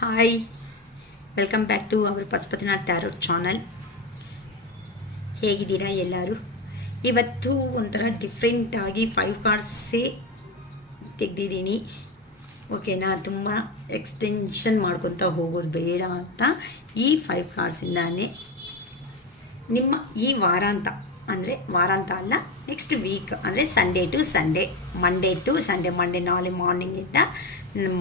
Hi, welcome back to our Pashupatinath tarot channel. ಹೇಗಿದ್ದೀರಾ ಎಲ್ಲರೂ? ಇವತ್ತು ಒಂಥರ ಡಿಫ್ರೆಂಟಾಗಿ 5 ಕಾರ್ಡ್ಸೇ ತೆಗೆದಿದ್ದೀನಿ. ಓಕೆನಾ? ತುಂಬ ಎಕ್ಸ್ಟೆನ್ಷನ್ ಮಾಡ್ಕೊತಾ ಹೋಗೋದು ಬೇಡ ಅಂತ ಈ 5 ಕಾರ್ಡ್ಸಿಂದಾನೆ ನಿಮ್ಮ ಈ ವಾರಾಂತ ಅಂದರೆ ವಾರಾಂತ ಅಲ್ಲ, ನೆಕ್ಸ್ಟ್ ವೀಕ್ ಅಂದರೆ Sunday to Sunday, Monday to Sunday, Monday ನಾಳೆ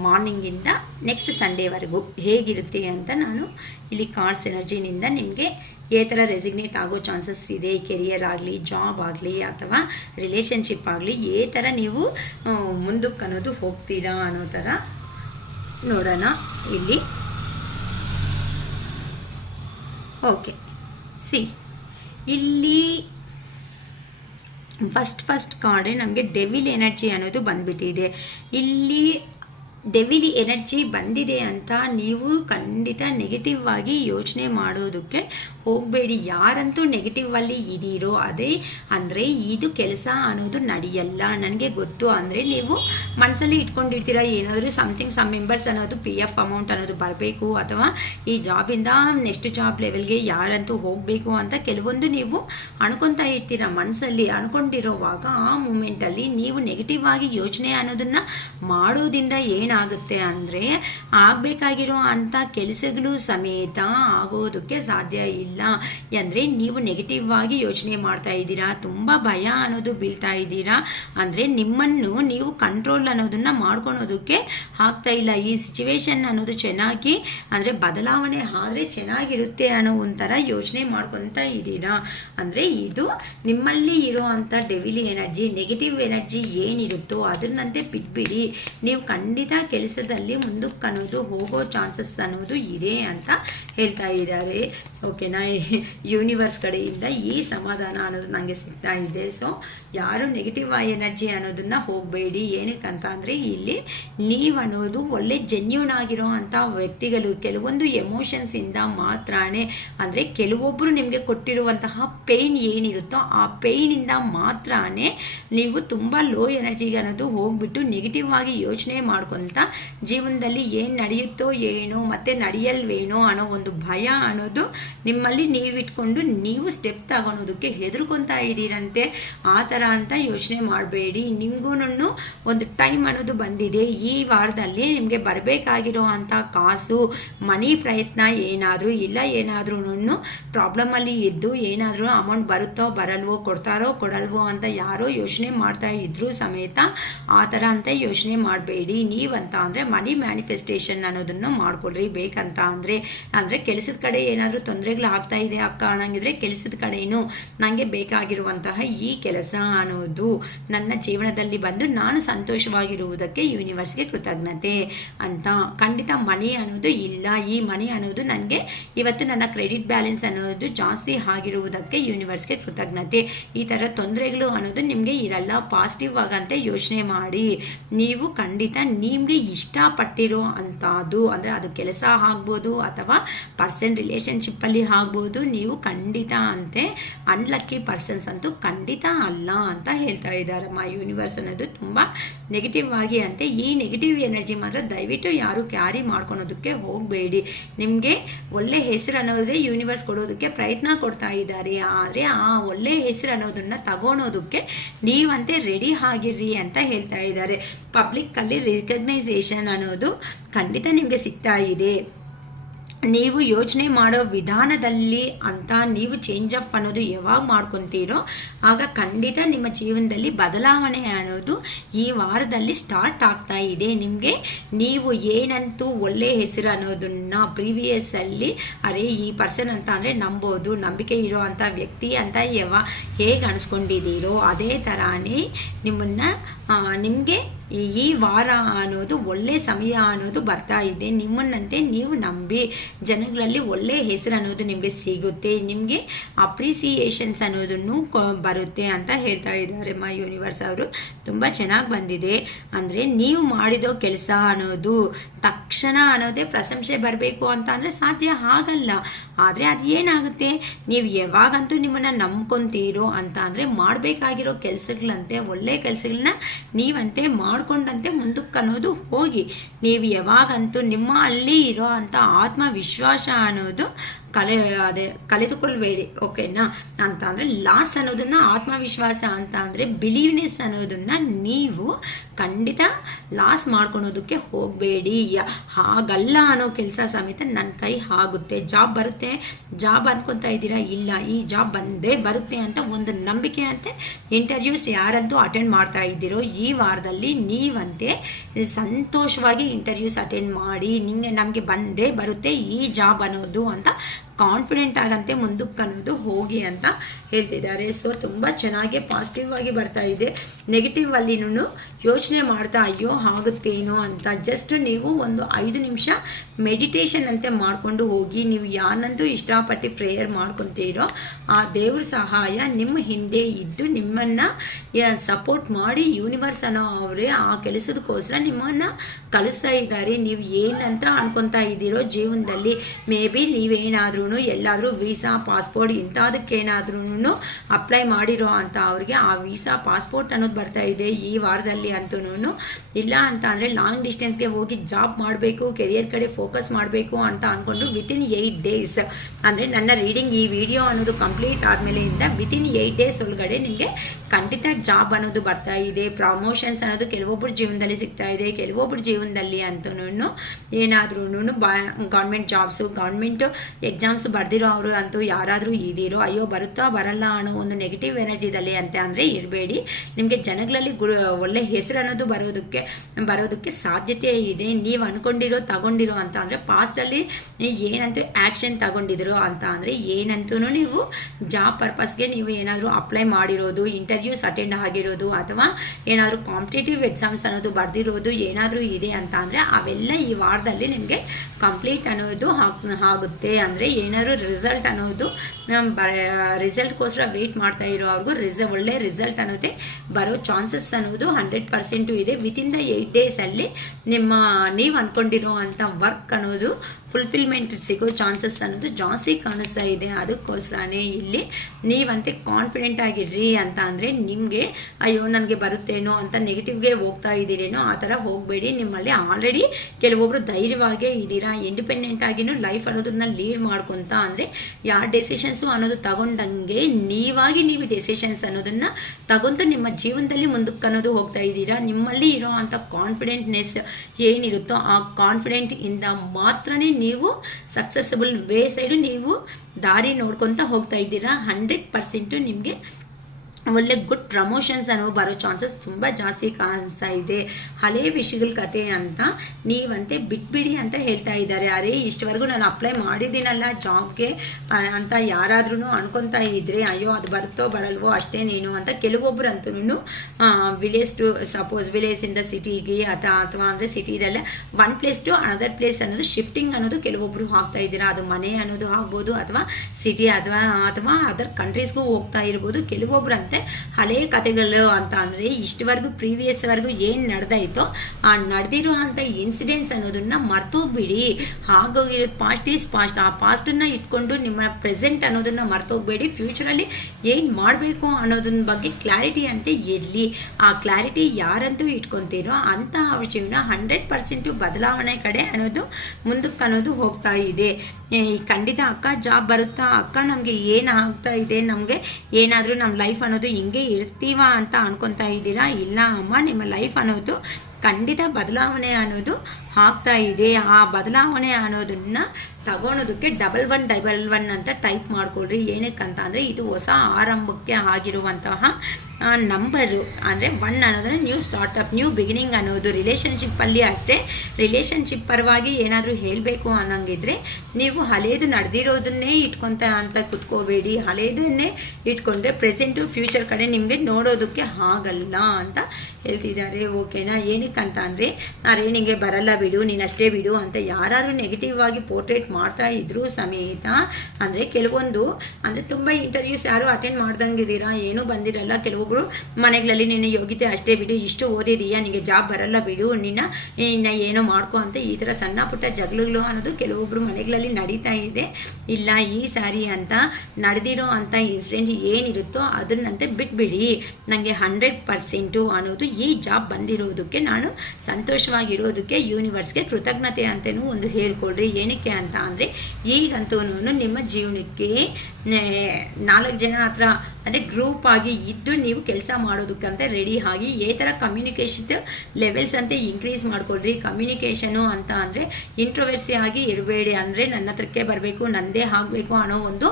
ಮಾರ್ನಿಂಗಿಂದ ನೆಕ್ಸ್ಟ್ ಸಂಡೇವರೆಗೂ ಹೇಗಿರುತ್ತೆ ಅಂತ ನಾನು ಇಲ್ಲಿ ಕಾರ್ಡ್ಸ್ ಎನರ್ಜಿನಿಂದ ನಿಮಗೆ ಯಾವ ಥರ ರೆಸಿಗ್ನೇಟ್ ಆಗೋ ಚಾನ್ಸಸ್ ಇದೆ, ಕೆರಿಯರ್ ಆಗಲಿ, ಜಾಬ್ ಆಗಲಿ ಅಥವಾ ರಿಲೇಷನ್ಶಿಪ್ ಆಗಲಿ, ಯಾವ ಥರ ನೀವು ಮುಂದಕ್ಕೆ ಅನ್ನೋದು ಹೋಗ್ತೀರಾ ಅನ್ನೋ ಥರ ನೋಡೋಣ ಇಲ್ಲಿ. ಓಕೆ, ಇಲ್ಲಿ ಫಸ್ಟ್ ಕಾರ್ಡೇ ನಮಗೆ ಡೆವಿಲ್ ಎನರ್ಜಿ ಅನ್ನೋದು ಬಂದ್ಬಿಟ್ಟಿದೆ. ಇಲ್ಲಿ ಡೆವಿಲ್ ಎನರ್ಜಿ ಬಂದಿದೆ ಅಂತ ನೀವು ಖಂಡಿತ ನೆಗೆಟಿವ್ ಆಗಿ ಯೋಚನೆ ಮಾಡೋದಕ್ಕೆ ಹೋಗಬೇಡಿ. ಯಾರಂತೂ ನೆಗೆಟಿವ್ ಅಲ್ಲಿ ಇದೀರೋ ಅದೇ ಅಂದರೆ ಇದು ಕೆಲಸ ಅನ್ನೋದು ನಡೆಯಲ್ಲ, ನನಗೆ ಗೊತ್ತು ಅಂದರೆ ನೀವು ಮನಸ್ಸಲ್ಲಿ ಇಟ್ಕೊಂಡಿರ್ತೀರ ಏನಾದರೂ ಸಮ್ ಮೆಂಬರ್ಸ್ ಅನ್ನೋದು PF ಅಮೌಂಟ್ ಅನ್ನೋದು ಬರಬೇಕು ಅಥವಾ ಈ ಜಾಬಿಂದ ನೆಕ್ಸ್ಟ್ ಜಾಬ್ ಲೆವೆಲ್ಗೆ ಯಾರಂತೂ ಹೋಗಬೇಕು ಅಂತ ಕೆಲವೊಂದು ನೀವು ಅನ್ಕೊತಾ ಇರ್ತೀರ. ಮನಸ್ಸಲ್ಲಿ ಅನ್ಕೊಂಡಿರೋವಾಗ ಆ ಮೂಮೆಂಟಲ್ಲಿ ನೀವು ನೆಗೆಟಿವ್ ಆಗಿ ಯೋಚನೆ ಅನ್ನೋದನ್ನು ಮಾಡೋದ್ರಿಂದ ಏನಾಗುತ್ತೆ ಅಂದರೆ ಆಗಬೇಕಾಗಿರೋ ಅಂಥ ಕೆಲಸಗಳು ಸಮೇತ ಆಗೋದಕ್ಕೆ ಸಾಧ್ಯ ಇಲ್ಲ. ಅಂದರೆ ನೀವು ನೆಗೆಟಿವ್ ಆಗಿ ಯೋಚನೆ ಮಾಡ್ತಾ ಇದ್ದೀರಾ, ತುಂಬ ಭಯ ಅನ್ನೋದು ಬೀಳ್ತಾ ಇದ್ದೀರಾ, ಅಂದರೆ ನಿಮ್ಮನ್ನು ನೀವು ಕಂಟ್ರೋಲ್ ಅನ್ನೋದನ್ನು ಮಾಡ್ಕೊಳೋದಕ್ಕೆ ಆಗ್ತಾ ಇಲ್ಲ. ಈ ಸಿಚುವೇಶನ್ ಅನ್ನೋದು ಚೆನ್ನಾಗಿ ಅಂದರೆ ಬದಲಾವಣೆ ಆದರೆ ಚೆನ್ನಾಗಿರುತ್ತೆ ಅನ್ನೋ ಒಂಥರ ಯೋಚನೆ ಮಾಡ್ಕೊತಾ ಇದ್ದೀರಾ. ಅಂದರೆ ಇದು ನಿಮ್ಮಲ್ಲಿ ಇರೋ ಅಂಥ ಡೆವಿಲ್ ಎನರ್ಜಿ, ನೆಗೆಟಿವ್ ಎನರ್ಜಿ ಏನಿರುತ್ತೋ ಅದನ್ನಂತೆ ಬಿಟ್ಬಿಡಿ. ನೀವು ಖಂಡಿತ ಕೆಲಸದಲ್ಲಿ ಮುಂದಕ್ಕೆ ಅನ್ನೋದು ಹೋಗೋ ಚಾನ್ಸಸ್ ಅನ್ನೋದು ಇದೆ ಅಂತ ಹೇಳ್ತಾ ಇದ್ದಾರೆ. ಓಕೆನಾ? ಯೂನಿವರ್ಸ್ ಕಡೆಯಿಂದ ಈ ಸಮಾಧಾನ ಅನ್ನೋದು ನನಗೆ ಸಿಗ್ತಾ ಇದೆ. ಸೊ ಯಾರು ನೆಗೆಟಿವ್ ಎನರ್ಜಿ ಅನ್ನೋದನ್ನ ಹೋಗಬೇಡಿ. ಏನಕ್ಕಂತ ಅಂದರೆ ಇಲ್ಲಿ ನೀವು ಅನ್ನೋದು ಒಳ್ಳೆ ಜೆನ್ಯೂನ್ ಆಗಿರೋ ಅಂಥ ವ್ಯಕ್ತಿಗಳು. ಕೆಲವೊಂದು ಎಮೋಷನ್ಸಿಂದ ಮಾತ್ರನೇ ಅಂದರೆ ಕೆಲವೊಬ್ಬರು ನಿಮಗೆ ಕೊಟ್ಟಿರುವಂತಹ ಪೇಯ್ನ್ ಏನಿರುತ್ತೋ ಆ ಪೇಯ್ನಿಂದ ಮಾತ್ರನೇ ನೀವು ತುಂಬ ಲೋ ಎನರ್ಜಿಗೆ ಅನ್ನೋದು ಹೋಗ್ಬಿಟ್ಟು ನೆಗೆಟಿವ್ ಆಗಿ ಯೋಚನೆ ಮಾಡ್ಕೊತ ಜೀವನದಲ್ಲಿ ಏನು ನಡೆಯುತ್ತೋ ಏನೋ ಮತ್ತೆ ನಡೆಯಲ್ವೇನೋ ಅನ್ನೋ ಒಂದು ಭಯ ಅನ್ನೋದು ನಿಮ್ಮಲ್ಲಿ ನೀವಿಟ್ಕೊಂಡು ನೀವು ಸ್ಟೆಪ್ ತಗೊಳೋದಕ್ಕೆ ಹೆದರ್ಕೊತಾ ಇದ್ದೀರಂತೆ. ಆ ಥರ ಅಂತ ಯೋಚನೆ ಮಾಡಬೇಡಿ. ನಿಮಗೂ ಒಂದು ಟೈಮ್ ಅನ್ನೋದು ಬಂದಿದೆ. ಈ ವಾರದಲ್ಲಿ ನಿಮಗೆ ಬರಬೇಕಾಗಿರೋ ಅಂಥ ಕಾಸು ಮನಿ ಪ್ರಯತ್ನ ಏನಾದರೂ ಇಲ್ಲ, ಏನಾದ್ರೂ ಪ್ರಾಬ್ಲಮಲ್ಲಿ ಇದ್ದು ಏನಾದರೂ ಅಮೌಂಟ್ ಬರುತ್ತೋ ಬರಲ್ವೋ, ಕೊಡ್ತಾರೋ ಕೊಡಲ್ವೋ ಅಂತ ಯಾರೋ ಯೋಚನೆ ಮಾಡ್ತಾ ಇದ್ರೂ ಸಮೇತ ಆ ಥರ ಅಂತ ಯೋಚನೆ ಮಾಡಬೇಡಿ. ನೀವಂತ ಅಂದರೆ ಮನಿ ಮ್ಯಾನಿಫೆಸ್ಟೇಷನ್ ಅನ್ನೋದನ್ನು ಮಾಡ್ಕೊಳ್ರಿ. ಬೇಕಂತ ಅಂದರೆ ಕೆಲಸದ ಕಡೆ ಏನಾದರೂ ತೊಂದರೆಗಳು ಆಗ್ತಾ ಇದೆ ಅಕ್ಕ ಅನ್ನಂಗಿದ್ರೆ ಕೆಲಸದ ಕಡೆಯೂ ನನಗೆ ಬೇಕಾಗಿರುವಂತಹ ಈ ಕೆಲಸ ಅನ್ನೋದು ನನ್ನ ಜೀವನದಲ್ಲಿ ಬಂದು ನಾನು ಸಂತೋಷವಾಗಿರುವುದಕ್ಕೆ ಯೂನಿವರ್ಸ್ಗೆ ಕೃತಜ್ಞತೆ ಅಂತ. ಖಂಡಿತ ಮನಿ ಅನ್ನೋದು ಇಲ್ಲ. ಈ ಮನಿ ಅನ್ನೋದು ನನಗೆ ಇವತ್ತು ನನ್ನ ಕ್ರೆಡಿಟ್ ಬ್ಯಾಲೆನ್ಸ್ ಅನ್ನೋದು ಜಾಸ್ತಿ ಆಗಿರುವುದಕ್ಕೆ ಯೂನಿವರ್ಸ್ಗೆ ಕೃತಜ್ಞತೆ. ಈ ಥರ ತೊಂದರೆಗಳು ಅನ್ನೋದು ನಿಮಗೆ ಇರಲ್ಲ. ಪಾಸಿಟಿವ್ ಆಗಂತೆ ಯೋಚನೆ ಮಾಡಿ. ನೀವು ಖಂಡಿತ ನಿಮಗೆ ಇಷ್ಟಪಟ್ಟಿರೋ ಅಂಥದ್ದು ಅಂದರೆ ಅದು ಕೆಲಸ ಆಗ್ಬೋದು ಅಥವಾ ಪರ್ಸನ್ ರಿಲೇಷನ್ಶಿಪ್ಪಲ್ಲಿ ಆಗ್ಬೋದು. ನೀವು ಖಂಡಿತ ಅಂತೆ ಅನ್ಲಕ್ಕಿ ಪರ್ಸನ್ಸ್ ಅಂತೂ ಖಂಡಿತ ಅಲ್ಲ ಅಂತ ಹೇಳ್ತಾ ಇದ್ದಾರಮ್ಮ. ಯೂನಿವರ್ಸ್ ಅನ್ನೋದು ತುಂಬ ನೆಗೆಟಿವ್ ಆಗಿ ಅಂತೆ. ಈ ನೆಗೆಟಿವ್ ಎನರ್ಜಿ ಮಾತ್ರ ದಯವಿಟ್ಟು ಯಾರು ಕ್ಯಾರಿ ಮಾಡ್ಕೊಳೋದಕ್ಕೆ ಹೋಗಬೇಡಿ. ನಿಮಗೆ ಒಳ್ಳೆ ಹೆಸರು ಅನ್ನೋದೇ ಯೂನಿವರ್ಸ್ ಕೊಡೋದಕ್ಕೆ ಪ್ರಯತ್ನ ಕೊಡ್ತಾ ಇದ್ದಾರೆ. ಆದರೆ ಆ ಒಳ್ಳೆ ಹೆಸರು ಅನ್ನೋದನ್ನು ತಗೊಳೋದಕ್ಕೆ ನೀವಂತೆ ರೆಡಿ ಆಗಿರ್ರಿ ಅಂತ ಹೇಳ್ತಾ ಇದ್ದಾರೆ. ಪಬ್ಲಿಕ್ಕಲ್ಲಿ ರಿಕಗ್ನೈಸೇಷನ್ ಅನ್ನೋದು ಖಂಡಿತ ನಿಮಗೆ ಸಿಗ್ತಾ ಇದೆ. ನೀವು ಯೋಚನೆ ಮಾಡೋ ವಿಧಾನದಲ್ಲಿ ಅಂತ ನೀವು ಚೇಂಜ್ ಅಪ್ ಅನ್ನೋದು ಯಾವಾಗ ಮಾಡ್ಕೊತೀರೋ ಆಗ ಖಂಡಿತ ನಿಮ್ಮ ಜೀವನದಲ್ಲಿ ಬದಲಾವಣೆ ಅನ್ನೋದು ಈ ವಾರದಲ್ಲಿ ಸ್ಟಾರ್ಟ್ ಆಗ್ತಾ ಇದೆ. ನಿಮಗೆ ನೀವು ಏನಂತೂ ಒಳ್ಳೆ ಹೆಸರು ಅನ್ನೋದನ್ನ ಪ್ರೀವಿಯಸ್ಸಲ್ಲಿ ಅರೆ ಈ ಪರ್ಸನ್ ಅಂತ ಅಂದರೆ ನಂಬೋದು, ನಂಬಿಕೆ ಇರೋ ಅಂಥ ವ್ಯಕ್ತಿ ಅಂತ ಹೇಗೆ ಅನಿಸ್ಕೊಂಡಿದ್ದೀರೋ ಅದೇ ಥರನೇ ನಿಮಗೆ ಈ ವಾರ ಅನ್ನೋದು ಒಳ್ಳೆ ಸಮಯ ಅನ್ನೋದು ಬರ್ತಾ ಇದೆ. ನಿಮ್ಮನ್ನಂತೆ ನೀವು ನಂಬಿ ಜನಗಳಲ್ಲಿ ಒಳ್ಳೆ ಹೆಸರು ಅನ್ನೋದು ನಿಮಗೆ ಸಿಗುತ್ತೆ. ನಿಮಗೆ ಅಪ್ರಿಸಿಯೇಷನ್ಸ್ ಅನ್ನೋದನ್ನು ಬರುತ್ತೆ ಅಂತ ಹೇಳ್ತಾ ಇದ್ದಾರೆ ಯೂನಿವರ್ಸ್ ಅವರು. ತುಂಬ ಚೆನ್ನಾಗಿ ಬಂದಿದೆ. ಅಂದರೆ ನೀವು ಮಾಡಿದೋ ಕೆಲಸ ಅನ್ನೋದು ತಕ್ಷಣ ಅನ್ನೋದೇ ಪ್ರಶಂಸೆ ಬರಬೇಕು ಅಂತ ಅಂದರೆ ಸಾಧ್ಯ ಆಗಲ್ಲ. ಆದರೆ ಅದು ಏನಾಗುತ್ತೆ, ನೀವು ಯಾವಾಗಂತೂ ನಿಮ್ಮನ್ನು ನಂಬ್ಕೊತೀರೋ ಅಂತ ಅಂದರೆ ಮಾಡಬೇಕಾಗಿರೋ ಕೆಲಸಗಳಂತೆ ಒಳ್ಳೆ ಕೆಲಸಗಳನ್ನ ನೀವಂತೆ ಮಾಡ್ಕೊಂಡಂತೆ ಮುಂದಕ್ಕೆ ಅನ್ನೋದು ಹೋಗಿ. ನೀವು ಯಾವಾಗಂತೂ ನಿಮ್ಮ ಅಲ್ಲಿ ಇರೋ ಅಂಥ ಆತ್ಮವಿಶ್ವಾಸ ಅನ್ನೋದು ಕಳೆದುಕೊಳ್ಬೇಡಿ, ಓಕೆನಾ. ಅಂತ ಅಂದರೆ ಲಾಸ್ ಅನ್ನೋದನ್ನು ಆತ್ಮವಿಶ್ವಾಸ ಅಂತ ಅಂದರೆ ಬಿಲೀವ್ನೆಸ್ ಅನ್ನೋದನ್ನು ನೀವು ಖಂಡಿತ ಲಾಸ್ ಮಾಡ್ಕೊಳೋದಕ್ಕೆ ಹೋಗಬೇಡಿ. ಹಾಗಲ್ಲ ಅನ್ನೋ ಕೆಲಸ ಸಮೇತ ನನ್ನ ಕೈ ಆಗುತ್ತೆ, ಜಾಬ್ ಬರುತ್ತೆ, ಜಾಬ್ ಅನ್ಕೊತಾ ಇದ್ದೀರಾ, ಇಲ್ಲ ಈ ಜಾಬ್ ಬಂದೇ ಬರುತ್ತೆ ಅಂತ ಒಂದು ನಂಬಿಕೆ ಅಂತೆ ಇಂಟರ್ವ್ಯೂಸ್ ಯಾರಂತೂ ಅಟೆಂಡ್ ಮಾಡ್ತಾ ಇದ್ದೀರೋ ಈ ವಾರದಲ್ಲಿ ನೀವಂತೆ ಸಂತೋಷವಾಗಿ ಇಂಟರ್ವ್ಯೂಸ್ ಅಟೆಂಡ್ ಮಾಡಿ ನಮಗೆ ಬಂದೇ ಬರುತ್ತೆ ಈ ಜಾಬ್ ಅನ್ನೋದು ಅಂತ ಕಾನ್ಫಿಡೆಂಟ್ ಆಗಂತೆ ಮುಂದಕ್ಕೆ ಅನ್ನೋದು ಹೋಗಿ ಅಂತ ಹೇಳ್ತಿದ್ದಾರೆ. ಸೊ ತುಂಬ ಚೆನ್ನಾಗಿ ಪಾಸಿಟಿವ್ ಆಗಿ ಬರ್ತಾ ಇದೆ. ನೆಗೆಟಿವ್ ಅಲ್ಲಿನೂ ಯೋಚನೆ ಮಾಡ್ತಾ ಅಯ್ಯೋ ಆಗುತ್ತೇನೋ ಅಂತ ಜಸ್ಟ್ ನೀವು ಒಂದು 5 ನಿಮಿಷ ಮೆಡಿಟೇಷನ್ ಅಂತೆ ಮಾಡಿಕೊಂಡು ಹೋಗಿ. ನೀವು ಯಾರನ್ನಂತೂ ಇಷ್ಟಪಟ್ಟು ಪ್ರೇಯರ್ ಮಾಡ್ಕೊತೀರೋ ಆ ದೇವ್ರ ಸಹಾಯ ನಿಮ್ಮ ಹಿಂದೆ ಇದ್ದು ನಿಮ್ಮನ್ನು ಸಪೋರ್ಟ್ ಮಾಡಿ ಯೂನಿವರ್ಸ್ ಅನ್ನೋ ಅವರೇ ಆ ಕೆಲಸದಕ್ಕೋಸ್ಕರ ನಿಮ್ಮನ್ನು ಕಳಿಸ್ತಾ ಇದ್ದಾರೆ. ನೀವು ಏನಂತ ಅನ್ಕೊತಾ ಇದ್ದೀರೋ ಜೀವನದಲ್ಲಿ, ಮೇ ಬಿ ನೀವೇನಾದ್ರೂ ಎಲ್ಲಾದರೂ ವೀಸಾ ಪಾಸ್ಪೋರ್ಟ್ ಇಂಥದಕ್ಕೇನಾದ್ರೂ ಅಪ್ಲೈ ಮಾಡಿರೋ ಅಂತ ಅವ್ರಿಗೆ ಆ ವೀಸಾ ಪಾಸ್ಪೋರ್ಟ್ ಅನ್ನೋದು ಬರ್ತಾ ಇದೆ ಈ ವಾರದಲ್ಲಿ ಅಂತೂ. ಇಲ್ಲ ಅಂತ ಅಂದರೆ ಲಾಂಗ್ ಡಿಸ್ಟೆನ್ಸ್ಗೆ ಹೋಗಿ ಜಾಬ್ ಮಾಡಬೇಕು, ಕೆರಿಯರ್ ಕಡೆ ಫೋಕಸ್ ಮಾಡಬೇಕು ಅಂತ ಅಂದ್ಕೊಂಡು ವಿತಿನ್ 8 ಡೇಸ್ ಅಂದರೆ ನನ್ನ ರೀಡಿಂಗ್ ಈ ವಿಡಿಯೋ ಅನ್ನೋದು ಕಂಪ್ಲೀಟ್ ಆದಮೇಲೆಯಿಂದ ವಿತಿನ್ 8 ಡೇಸ್ ಒಳಗಡೆ ನಿಮಗೆ ಖಂಡಿತ ಜಾಬ್ ಅನ್ನೋದು ಬರ್ತಾ ಇದೆ. ಪ್ರಮೋಷನ್ಸ್ ಅನ್ನೋದು ಕೆಲವೊಬ್ಬರ ಜೀವನದಲ್ಲಿ ಸಿಗ್ತಾ ಇದೆ, ಕೆಲವೊಬ್ಬರ ಜೀವನದಲ್ಲಿ ಅಂತೂ ಏನಾದ್ರೂ ಗೌರ್ಮೆಂಟ್ ಜಾಬ್ಸು, ಗೌರ್ಮೆಂಟ್ ಎಕ್ಸಾಮ್ಸ್ ಬರ್ದಿರೋ ಅವರು ಅಂತೂ ಯಾರಾದರೂ ಇದ್ದೀರೋ ಅಯ್ಯೋ ಬರುತ್ತಾ ಬರಲ್ಲ ಅನ್ನೋ ಒಂದು ನೆಗೆಟಿವ್ ಎನರ್ಜಿದಲ್ಲಿ ಅಂತ ಅಂದರೆ ಇರಬೇಡಿ. ನಿಮಗೆ ಜನಗಳಲ್ಲಿ ಒಳ್ಳೆ ಹೆಸರು ಅನ್ನೋದು ಬರೋದಕ್ಕೆ ಸಾಧ್ಯತೆ ಇದೆ. ನೀವು ಅಂದ್ಕೊಂಡಿರೋ ತಗೊಂಡಿರೋ ಅಂತ ಅಂದರೆ ಪಾಸ್ಟಲ್ಲಿ ಏನಂತೂ ಆ್ಯಕ್ಷನ್ ತಗೊಂಡಿದ್ರು ಅಂತ ಅಂದರೆ ಏನಂತೂ ನೀವು ಜಾಬ್ ಪರ್ಪಸ್ಗೆ ನೀವು ಏನಾದರೂ ಅಪ್ಲೈ ಮಾಡಿರೋದು, ಇಂಟರ್ವ್ಯೂಸ್ ಅಟೆಂಡ್ ಆಗಿರೋದು ಅಥವಾ ಏನಾದರೂ ಕಾಂಪಿಟೇಟಿವ್ ಎಕ್ಸಾಮ್ಸ್ ಅನ್ನೋದು ಬರ್ದಿರೋದು ಏನಾದರೂ ಇದೆ ಅಂತ ಅಂದರೆ ಅವೆಲ್ಲ ಈ ವಾರದಲ್ಲಿ ನಿಮಗೆ ಕಂಪ್ಲೀಟ್ ಅನ್ನೋದು ಆಗುತ್ತೆ. ಅಂದರೆ ಏನಾದರೂ ರಿಸಲ್ಟ್ ಅನ್ನೋದು ರಿಸಲ್ಟ್ಗೋಸ್ಕರ ವೆಯ್ಟ್ ಮಾಡ್ತಾ ಇರೋ ಅವ್ರಿಗೂ ಒಳ್ಳೆ ರಿಸಲ್ಟ್ ಅನ್ನೋದೇ ಬರೋ ಚಾನ್ಸಸ್ ಅನ್ನೋದು 100% ಇದೆ. ವಿತಿನ್ ದ 8 ಡೇಸಲ್ಲಿ ನೀವು ಅಂದ್ಕೊಂಡಿರೋ ಅಂಥ ವರ್ಕ್ ಅನ್ನೋದು ಫುಲ್ಫಿಲ್ಮೆಂಟ್ ಸಿಗೋ ಚಾನ್ಸಸ್ ಅನ್ನೋದು ಜಾಸ್ತಿ ಕಾಣಿಸ್ತಾ ಇದೆ. ಅದಕ್ಕೋಸ್ಕರನೇ ಇಲ್ಲಿ ನೀವಂತೆ ಕಾನ್ಫಿಡೆಂಟ್ ಆಗಿರ್ರಿ ಅಂತ ಅಂದರೆ ನಿಮಗೆ ಅಯ್ಯೋ ನನಗೆ ಬರುತ್ತೇನೋ ಅಂತ ನೆಗೆಟಿವ್ಗೆ ಹೋಗ್ತಾ ಇದ್ದೀರೇನೋ ಆ ಥರ ಹೋಗಬೇಡಿ. ನಿಮ್ಮಲ್ಲಿ ಆಲ್ರೆಡಿ ಕೆಲವೊಬ್ಬರು ಧೈರ್ಯವಾಗೇ ಇದ್ದೀರಾ, ಇಂಡಿಪೆಂಡೆಂಟ್ ಆಗಿನೂ ಲೈಫ್ ಅನ್ನೋದನ್ನ ಲೀಡ್ ಮಾಡ್ಕೊತ ಅಂದರೆ ಯಾರ ಡೆಸಿಷನ್ಸು ಅನ್ನೋದು ತಗೊಂಡಂಗೆ ನೀವು ಡೆಸಿಷನ್ಸ್ ಅನ್ನೋದನ್ನು ತಗೊಂತ ನಿಮ್ಮ ಜೀವನದಲ್ಲಿ ಮುಂದಕ್ಕೆ ಅನ್ನೋದು ಹೋಗ್ತಾ ಇದ್ದೀರಾ. ನಿಮ್ಮಲ್ಲಿ ಇರೋ ಅಂಥ ಕಾನ್ಫಿಡೆಂಟ್ನೆಸ್ ಏನಿರುತ್ತೋ ಆ ಕಾನ್ಫಿಡೆಂಟ್ ಇಂದ ಮಾತ್ರನೇ ನೀವು ಸಕ್ಸಸ್ಫುಲ್ ವೇ ಸೈಡು ನೀವು ದಾರಿ ನೋಡ್ಕೊತ ಹೋಗ್ತಾ ಇದ್ದೀರಾ. 100% ನಿಮಗೆ ಒಳ್ಳೆ ಗುಡ್ ಪ್ರಮೋಷನ್ಸ್ ಅನ್ನೋ ಬರೋ ಚಾನ್ಸಸ್ ತುಂಬ ಜಾಸ್ತಿ ಕಾಣಿಸ್ತಾ ಇದೆ. ಹಳೇ ವಿಷಯಗಳ ಕತೆ ಅಂತ ನೀವಂತೆ ಬಿಟ್ಬಿಡಿ ಅಂತ ಹೇಳ್ತಾ ಇದ್ದಾರೆ. ಅರೆ ಇಷ್ಟವರೆಗೂ ನಾನು ಅಪ್ಲೈ ಮಾಡಿದ್ದೀನಲ್ಲ ಜಾಬ್ಗೆ ಅಂತ ಯಾರಾದ್ರೂ ಅನ್ಕೊತಾ ಇದ್ರೆ ಅಯ್ಯೋ ಅದು ಬರುತ್ತೋ ಬರಲ್ವೋ ಅಷ್ಟೇನೇನು ಅಂತ ಕೆಲವೊಬ್ರು ಅಂತೂ ವಿಲೇಜ್ ಟು ಸಪೋಸ್ ವಿಲೇಜಿಂದ ಸಿಟಿಗೆ ಅಥವಾ ಅಂದರೆ ಸಿಟಿದಲ್ಲೇ one place to another place ಅನ್ನೋದು ಶಿಫ್ಟಿಂಗ್ ಅನ್ನೋದು ಕೆಲವೊಬ್ರು ಆಗ್ತಾ ಇದ್ದೀರಾ. ಅದು ಮನೆ ಅನ್ನೋದು ಆಗ್ಬೋದು ಅಥವಾ ಸಿಟಿ ಅಥವಾ ಅದರ್ ಕಂಟ್ರೀಸ್ಗೂ ಹೋಗ್ತಾ ಇರ್ಬೋದು. ಕೆಲವೊಬ್ರು ಅಂತೆ ಹಳೆ ಕಥೆಗಳು ಅಂತ ಅಂದರೆ ಇಷ್ಟವರೆಗೂ ಪ್ರೀವಿಯಸ್ವರೆಗೂ ಏನು ನಡೆದಾಯಿತೋ ಆ ನಡೆದಿರೋ ಅಂಥ ಇನ್ಸಿಡೆಂಟ್ಸ್ ಅನ್ನೋದನ್ನ ಮರ್ತೋಗ್ಬಿಡಿ. ಹಾಗೋಗಿರೋದು ಪಾಸ್ಟ್ ಈಸ್ ಪಾಸ್ಟ್. ಆ ಪಾಸ್ಟನ್ನು ಇಟ್ಕೊಂಡು ನಿಮ್ಮ ಪ್ರೆಸೆಂಟ್ ಅನ್ನೋದನ್ನು ಮರ್ತೋಗ್ಬೇಡಿ. ಫ್ಯೂಚರಲ್ಲಿ ಏನು ಮಾಡಬೇಕು ಅನ್ನೋದನ್ನ ಬಗ್ಗೆ ಕ್ಲಾರಿಟಿ ಅಂತ ಇರಲಿ. ಆ ಕ್ಲಾರಿಟಿ ಯಾರಂತೂ ಇಟ್ಕೊತೀರೋ ಅಂತ ಅವ್ರ ಜೀವನ 100% ಬದಲಾವಣೆ ಕಡೆ ಅನ್ನೋದು ಮುಂದಕ್ಕೆ ಅನ್ನೋದು ಹೋಗ್ತಾ ಇದೆ. ಖಂಡಿತ ಅಕ್ಕ ಜಾಬ್ ಬರುತ್ತಾ, ಅಕ್ಕ ನಮಗೆ ಏನು ಆಗ್ತಾ ಇದೆ, ನಮಗೆ ಏನಾದರೂ ನಮ್ಮ ಲೈಫ್ ಅನ್ನೋದು ಹಿಂಗೆ ಇರ್ತೀವ ಅಂತ ಅನ್ಕೊತಾ ಇದ್ದೀರಾ. ಇಲ್ಲ ಅಮ್ಮ, ನಿಮ್ಮ ಲೈಫ್ ಅನ್ನೋದು ಖಂಡಿತ ಬದಲಾವಣೆ ಅನ್ನೋದು ಆಗ್ತಾ ಇದೆ. ಆ ಬದಲಾವಣೆ ಅನ್ನೋದನ್ನ ತಗೊಳೋದಕ್ಕೆ 1111 ಅಂತ ಟೈಪ್ ಮಾಡ್ಕೊಳ್ರಿ. ಏನಕ್ಕಂತ ಅಂದರೆ ಇದು ಹೊಸ ಆರಂಭಕ್ಕೆ ಆಗಿರುವಂತಹ ನಂಬರು. ಅಂದರೆ 1 ಅನ್ನೋದ್ರೆ ನ್ಯೂ ಸ್ಟಾರ್ಟಪ್, ನ್ಯೂ ಬಿಗಿನಿಂಗ್ ಅನ್ನೋದು. ರಿಲೇಷನ್ಶಿಪ್ಪಲ್ಲಿ ಅಷ್ಟೇ, ರಿಲೇಷನ್ಶಿಪ್ ಪರವಾಗಿ ಏನಾದರೂ ಹೇಳಬೇಕು ಅನ್ನೋಂಗಿದ್ರೆ ನೀವು ಹಳೇದು ನಡೆದಿರೋದನ್ನೇ ಇಟ್ಕೊತ ಅಂತ ಕುತ್ಕೋಬೇಡಿ. ಹಳೇದನ್ನೇ ಇಟ್ಕೊಂಡ್ರೆ ಪ್ರೆಸೆಂಟು ಫ್ಯೂಚರ್ ಕಡೆ ನಿಮಗೆ ನೋಡೋದಕ್ಕೆ ಆಗಲ್ಲ ಅಂತ ಹೇಳ್ತಿದ್ದಾರೆ. ಓಕೆನಾ? ಏನಕ್ಕಂತ ಅಂದರೆ ಆ ರೇಣಿಗೆ ಬರಲ್ಲ ಬಿಡು, ನೀನಷ್ಟೇ ಬಿಡು ಅಂತ ಯಾರಾದರೂ ನೆಗೆಟಿವ್ ಆಗಿ ಪೋರ್ಟ್ರೇಟ್ ಮಾಡ್ತಾ ಇದ್ರೂ ಸಮೇತ, ಅಂದರೆ ಕೆಲವೊಂದು ಅಂದರೆ ತುಂಬ ಇಂಟರ್ವ್ಯೂಸ್ ಯಾರು ಅಟೆಂಡ್ ಮಾಡ್ದಂಗಿದ್ದೀರಾ, ಏನೂ ಬಂದಿರಲ್ಲ. ಕೆಲವೊಬ್ರು ಮನೆಗಳಲ್ಲಿ ನಿನ್ನ ಯೋಗ್ಯತೆ ಅಷ್ಟೇ ಬಿಡು, ಇಷ್ಟು ಓದಿದೀಯಾ, ನಿನಗೆ ಜಾಬ್ ಬರಲ್ಲ ಬಿಡು, ನಿನ್ನ ಏನೋ ಮಾಡ್ಕೊ ಅಂತ ಈ ಥರ ಸಣ್ಣ ಪುಟ್ಟ ಜಗಳಗಳು ಅನ್ನೋದು ಕೆಲವೊಬ್ರು ಮನೆಗಳಲ್ಲಿ ನಡೀತಾ ಇದೆ. ಇಲ್ಲ, ಈ ಸಾರಿ ಅಂತ ನಡೆದಿರೋ ಅಂಥ ಇನ್ಸಿಡೆಂಟ್ ಏನಿರುತ್ತೋ ಅದನ್ನಂತೆ ಬಿಟ್ಬಿಡಿ. ನನಗೆ 100% ಅನ್ನೋದು ಈ ಜಾಬ್ ಬಂದಿರೋದಕ್ಕೆ ನಾನು ಸಂತೋಷವಾಗಿರೋದಕ್ಕೆ ಯೂನಿವರ್ಸ್ಗೆ ಕೃತಜ್ಞತೆ ಅಂತಲೂ ಒಂದು ಹೇಳ್ಕೊಳ್ರಿ. ಏನಕ್ಕೆ ಅಂತ ಅಂದರೆ ಈಗಂತೂ ನಿಮ್ಮ ಜೀವನಕ್ಕೆ 4 ಜನ ಹತ್ರ ಅಂದರೆ ಗ್ರೂಪ್ ಆಗಿ ಇದ್ದು ನೀವು ಕೆಲಸ ಮಾಡೋದಕ್ಕಂತ ರೆಡಿ ಆಗಿ ಈ ಥರ ಕಮ್ಯುನಿಕೇಷನ್ ಲೆವೆಲ್ಸ್ ಅಂತ ಇನ್ಕ್ರೀಸ್ ಮಾಡ್ಕೊಳ್ರಿ. ಕಮ್ಯುನಿಕೇಷನು ಅಂತ ಅಂದರೆ ಇಂಟ್ರೋವರ್ಸಿ ಆಗಿ ಇರಬೇಡಿ, ಅಂದರೆ ನನ್ನ ಹತ್ರಕ್ಕೆ ಬರಬೇಕು, ನನ್ನದೇ ಆಗಬೇಕು ಅನ್ನೋ ಒಂದು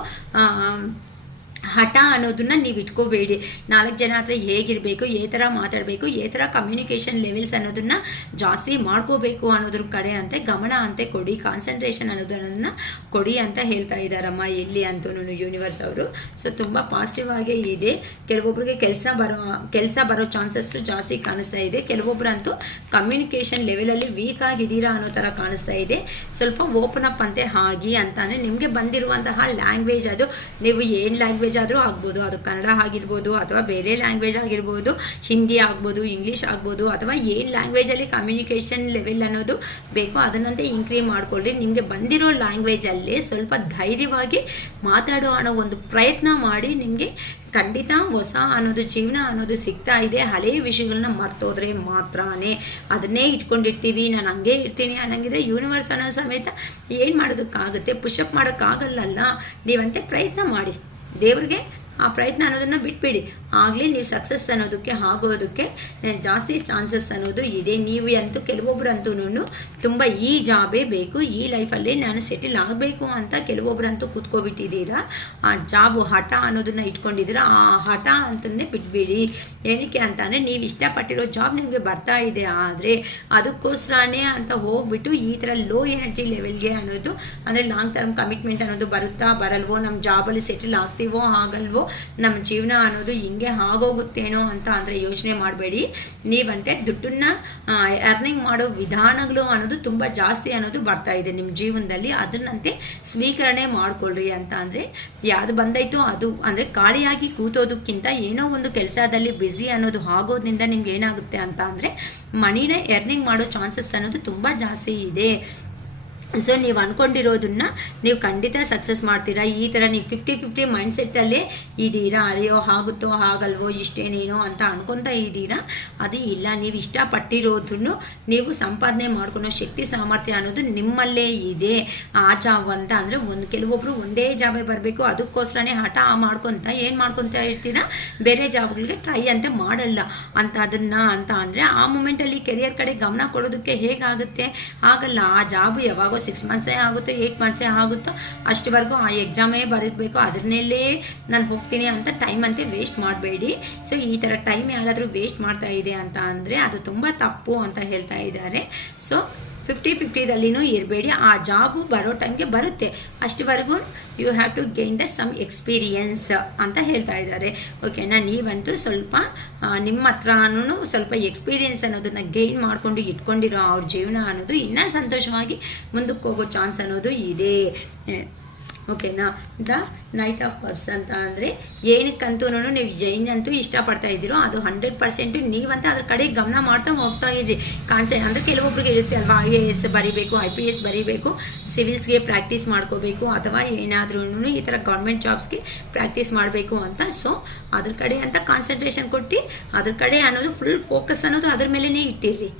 ಹಠ ಅನ್ನೋದನ್ನ ನೀವು ಇಟ್ಕೋಬೇಡಿ. 4 ಜನ ಹತ್ರ ಹೇಗಿರಬೇಕು, ಏ ಥರ ಮಾತಾಡಬೇಕು, ಏ ಥರ ಕಮ್ಯುನಿಕೇಷನ್ ಲೆವೆಲ್ಸ್ ಅನ್ನೋದನ್ನ ಜಾಸ್ತಿ ಮಾಡ್ಕೋಬೇಕು ಅನ್ನೋದ್ರ ಕಡೆ ಅಂತೆ ಗಮನ ಅಂತೆ ಕೊಡಿ, ಕಾನ್ಸಂಟ್ರೇಷನ್ ಅನ್ನೋದನ್ನ ಕೊಡಿ ಅಂತ ಹೇಳ್ತಾ ಇದ್ದಾರಮ್ಮ ಇಲ್ಲಿ ಅಂತೂ ಯೂನಿವರ್ಸ್ ಅವರು. ಸೊ ತುಂಬ ಪಾಸಿಟಿವ್ ಆಗೇ ಇದೆ. ಕೆಲವೊಬ್ರಿಗೆ ಕೆಲಸ ಬರೋ ಚಾನ್ಸಸ್ ಜಾಸ್ತಿ ಕಾಣಿಸ್ತಾ ಇದೆ. ಕೆಲವೊಬ್ರಂತೂ ಕಮ್ಯುನಿಕೇಷನ್ ಲೆವೆಲಲ್ಲಿ ವೀಕ್ ಆಗಿದ್ದೀರಾ ಅನ್ನೋ ಥರ ಕಾಣಿಸ್ತಾ ಇದೆ. ಸ್ವಲ್ಪ ಓಪನ್ ಅಪ್ ಅಂತೆ ಆಗಿ ಅಂತಾನೆ ನಿಮಗೆ ಬಂದಿರುವಂತಹ ಲ್ಯಾಂಗ್ವೇಜ್, ಅದು ನೀವು ಏನು ಲ್ಯಾಂಗ್ವೇಜ್ ಆದರೂ ಆಗ್ಬೋದು, ಅದು ಕನ್ನಡ ಆಗಿರ್ಬೋದು ಅಥವಾ ಬೇರೆ ಲ್ಯಾಂಗ್ವೇಜ್ ಆಗಿರ್ಬೋದು, ಹಿಂದಿ ಆಗ್ಬೋದು, ಇಂಗ್ಲೀಷ್ ಆಗ್ಬೋದು, ಅಥವಾ ಏನು ಲ್ಯಾಂಗ್ವೇಜಲ್ಲಿ ಕಮ್ಯುನಿಕೇಷನ್ ಲೆವೆಲ್ ಅನ್ನೋದು ಬೇಕೋ ಅದನ್ನಂತೆ ಇನ್ಕ್ರೀಸ್ ಮಾಡ್ಕೊಳ್ಳಿ. ನಿಮಗೆ ಬಂದಿರೋ ಲ್ಯಾಂಗ್ವೇಜಲ್ಲೇ ಸ್ವಲ್ಪ ಧೈರ್ಯವಾಗಿ ಮಾತಾಡೋ ಅನ್ನೋ ಒಂದು ಪ್ರಯತ್ನ ಮಾಡಿ. ನಿಮಗೆ ಖಂಡಿತ ಹೊಸ ಅನ್ನೋದು ಜೀವನ ಅನ್ನೋದು ಸಿಗ್ತಾ ಇದೆ. ಹಳೆಯ ವಿಷಯಗಳನ್ನ ಮರ್ತೋದ್ರೆ ಮಾತ್ರನೇ ಅದನ್ನೇ ಇಟ್ಕೊಂಡಿರ್ತೀವಿ, ನಾನು ಹಂಗೆ ಇರ್ತೀನಿ ಅನ್ನಂಗಿದ್ರೆ ಯೂನಿವರ್ಸ್ ಅನ್ನೋ ಸಮೇತ ಏನು ಮಾಡೋದಕ್ಕಾಗುತ್ತೆ, ಪುಷಪ್ ಮಾಡೋಕ್ಕಾಗಲ್ಲ. ನೀವಂತೆ ಪ್ರಯತ್ನ ಮಾಡಿ, ದೇವ್ರಿಗೆ ಆ ಪ್ರಯತ್ನ ಅನ್ನೋದನ್ನು ಬಿಟ್ಬಿಡಿ. ಆಗಲೇ ನೀವು ಸಕ್ಸಸ್ ಅನ್ನೋದಕ್ಕೆ ಆಗೋದಕ್ಕೆ ಜಾಸ್ತಿ ಚಾನ್ಸಸ್ ಅನ್ನೋದು ಇದೆ. ನೀವು ಅಂತೂ ಕೆಲವೊಬ್ರಂತೂ ತುಂಬ ಈ ಜಾಬೇ ಬೇಕು, ಈ ಲೈಫಲ್ಲೇ ನಾನು ಸೆಟಲ್ ಆಗಬೇಕು ಅಂತ ಕೆಲವೊಬ್ರಂತೂ ಕೂತ್ಕೊಬಿಟ್ಟಿದ್ದೀರಾ. ಆ ಜಾಬು ಹಠ ಅನ್ನೋದನ್ನ ಇಟ್ಕೊಂಡಿದ್ದೀರಾ. ಆ ಹಠ ಅಂತಂದೇ ಬಿಟ್ಬಿಡಿ. ಏನಕ್ಕೆ ಅಂತಂದರೆ ನೀವು ಇಷ್ಟಪಟ್ಟಿರೋ ಜಾಬ್ ನಿಮಗೆ ಬರ್ತಾ ಇದೆ, ಆದರೆ ಅದಕ್ಕೋಸ್ಕರನೇ ಅಂತ ಹೋಗ್ಬಿಟ್ಟು ಈ ಥರ ಲೋ ಎನರ್ಜಿ ಲೆವೆಲ್ಗೆ ಅನ್ನೋದು, ಅಂದರೆ ಲಾಂಗ್ ಟರ್ಮ್ ಕಮಿಟ್ಮೆಂಟ್ ಅನ್ನೋದು ಬರುತ್ತಾ ಬರಲ್ವೋ, ನಮ್ಮ ಜಾಬಲ್ಲಿ ಸೆಟಲ್ ಆಗ್ತೀವೋ ಆಗಲ್ವೋ, ನಮ್ಮ ಜೀವನ ಅನ್ನೋದು ಹಿಂಗೆ ಆಗೋಗುತ್ತೇನೋ ಅಂತ ಅಂದರೆ ಯೋಚನೆ ಮಾಡಬೇಡಿ. ನೀವಂತೆ ದುಡ್ಡನ್ನ ಅರ್ನಿಂಗ್ ಮಾಡೋ ವಿಧಾನಗಳು ಅನ್ನೋದು ತುಂಬ ಜಾಸ್ತಿ ಅನ್ನೋದು ಬರ್ತಾ ಇದೆ ನಿಮ್ಮ ಜೀವನದಲ್ಲಿ. ಅದನ್ನಂತೆ ಸ್ವೀಕರಣೆ ಮಾಡ್ಕೊಳ್ರಿ ಅಂತ ಅಂದರೆ ಯಾವುದು ಬಂದೈತೋ ಅದು, ಅಂದರೆ ಖಾಲಿಯಾಗಿ ಕೂತೋದಕ್ಕಿಂತ ಏನೋ ಒಂದು ಕೆಲಸದಲ್ಲಿ ಬ್ಯುಸಿ ಅನ್ನೋದು ಆಗೋದ್ರಿಂದ ನಿಮ್ಗೆ ಏನಾಗುತ್ತೆ ಅಂತ ಅಂದರೆ ಮನಿನ ಎರ್ನಿಂಗ್ ಮಾಡೋ ಚಾನ್ಸಸ್ ಅನ್ನೋದು ತುಂಬ ಜಾಸ್ತಿ ಇದೆ. ಸೊ ನೀವು ಅಂದ್ಕೊಂಡಿರೋದನ್ನ ನೀವು ಖಂಡಿತ ಸಕ್ಸಸ್ ಮಾಡ್ತೀರಾ. ಈ ಥರ ನೀವು 50-50 ಮೈಂಡ್ಸೆಟ್ಟಲ್ಲೇ ಇದ್ದೀರಾ. ಅಯ್ಯೋ ಆಗುತ್ತೋ ಆಗಲ್ವೋ ಇಷ್ಟೇನೇನೋ ಅಂತ ಅನ್ಕೊತಾ ಇದ್ದೀರಾ. ಅದು ಇಲ್ಲ, ನೀವು ಇಷ್ಟಪಟ್ಟಿರೋದನ್ನು ನೀವು ಸಂಪಾದನೆ ಮಾಡ್ಕೊಳೋ ಶಕ್ತಿ ಸಾಮರ್ಥ್ಯ ಅನ್ನೋದು ನಿಮ್ಮಲ್ಲೇ ಇದೆ. ಆ ಜಾಬ್ ಅಂತ ಅಂದರೆ ಕೆಲವೊಬ್ರು ಒಂದೇ ಜಾಬೇ ಬರಬೇಕು, ಅದಕ್ಕೋಸ್ಕರನೇ ಹಠ ಮಾಡ್ಕೊತ ಏನು ಮಾಡ್ಕೊತಾ ಇರ್ತೀರಾ, ಬೇರೆ ಜಾಬ್ಗಳಿಗೆ ಟ್ರೈ ಅಂತ ಮಾಡಲ್ಲ ಅಂತ ಅದನ್ನು ಅಂತ ಅಂದರೆ ಆ ಮೂಮೆಂಟಲ್ಲಿ ಕೆರಿಯರ್ ಕಡೆ ಗಮನ ಕೊಡೋದಕ್ಕೆ ಹೇಗಾಗುತ್ತೆ, ಆಗಲ್ಲ. ಆ ಜಾಬು ಯಾವಾಗೋ 6 ಮಂತ್ಸೇ ಆಗುತ್ತೋ 8 ಮಂತ್ಸೇ ಆಗುತ್ತೋ ಅಷ್ಟವರೆಗೂ ಆ ಎಕ್ಸಾಮೇ ಬರೀಬೇಕು, ಅದನ್ನೆಲ್ಲೇ ನಾನು ಹೋಗ್ತೀನಿ ಅಂತ ಟೈಮ್ ಅಂತೆ ವೇಸ್ಟ್ ಮಾಡಬೇಡಿ. ಸೊ ಈ ಥರ ಟೈಮ್ ಯಾರಾದರೂ ವೇಸ್ಟ್ ಮಾಡ್ತಾ ಇದೆ ಅಂತ ಅಂದರೆ ಅದು ತುಂಬ ತಪ್ಪು ಅಂತ ಹೇಳ್ತಾ ಇದ್ದಾರೆ. ಸೊ 50-50ದಲ್ಲಿನೂ ಇರಬೇಡಿ. ಆ ಜಾಬು ಬರೋ ಟೈಮ್ಗೆ ಬರುತ್ತೆ, ಅಷ್ಟವರೆಗೂ you have to gain the some experience ಅಂತ ಹೇಳ್ತಾ ಇದ್ದಾರೆ. ಓಕೆನಾ, ನೀವಂತೂ ಸ್ವಲ್ಪ ನಿಮ್ಮ ಹತ್ರನೂ ಸ್ವಲ್ಪ ಎಕ್ಸ್ಪೀರಿಯನ್ಸ್ ಅನ್ನೋದನ್ನ ಗೇನ್ ಮಾಡಿಕೊಂಡು ಇಟ್ಕೊಂಡಿರೋ ಅವ್ರ ಜೀವನ ಅನ್ನೋದು ಇನ್ನೂ ಸಂತೋಷವಾಗಿ ಮುಂದಕ್ಕೆ ಹೋಗೋ ಚಾನ್ಸ್ ಅನ್ನೋದು ಇದೆ. ಓಕೆನಾ, ದ ನೈಟ್ ಆಫ್ ಕಪ್ಸ್ ಅಂತ ಅಂದರೆ ಏನಕ್ಕಂತೂ ನೀವು ಜೈನ್ ಅಂತೂ ಇಷ್ಟಪಡ್ತಾ ಇದ್ದೀರೋ ಅದು 100% ನೀವಂತ ಅದ್ರ ಕಡೆ ಗಮನ ಮಾಡ್ತಾ ಹೋಗ್ತಾ ಇದ್ರಿ. ಅಂದರೆ ಕೆಲವೊಬ್ರಿಗೆ ಇರುತ್ತೆ ಅಲ್ವಾ, IAS ಬರೀಬೇಕು, IPS ಬರೀಬೇಕು, ಸಿವಿಲ್ಸ್ಗೆ ಪ್ರಾಕ್ಟೀಸ್ ಮಾಡ್ಕೋಬೇಕು, ಅಥವಾ ಏನಾದ್ರೂ ಈ ಥರ ಗೌರ್ಮೆಂಟ್ ಜಾಬ್ಸ್ಗೆ ಪ್ರಾಕ್ಟೀಸ್ ಮಾಡಬೇಕು ಅಂತ. ಸೊ ಅದ್ರ ಕಡೆ ಅಂತ ಕಾನ್ಸಂಟ್ರೇಷನ್ ಕೊಟ್ಟು ಅದ್ರ ಕಡೆ ಅನ್ನೋದು ಫುಲ್ ಫೋಕಸ್ ಅನ್ನೋದು ಅದ್ರ ಮೇಲೇ ಇಟ್ಟಿರ್ರಿ.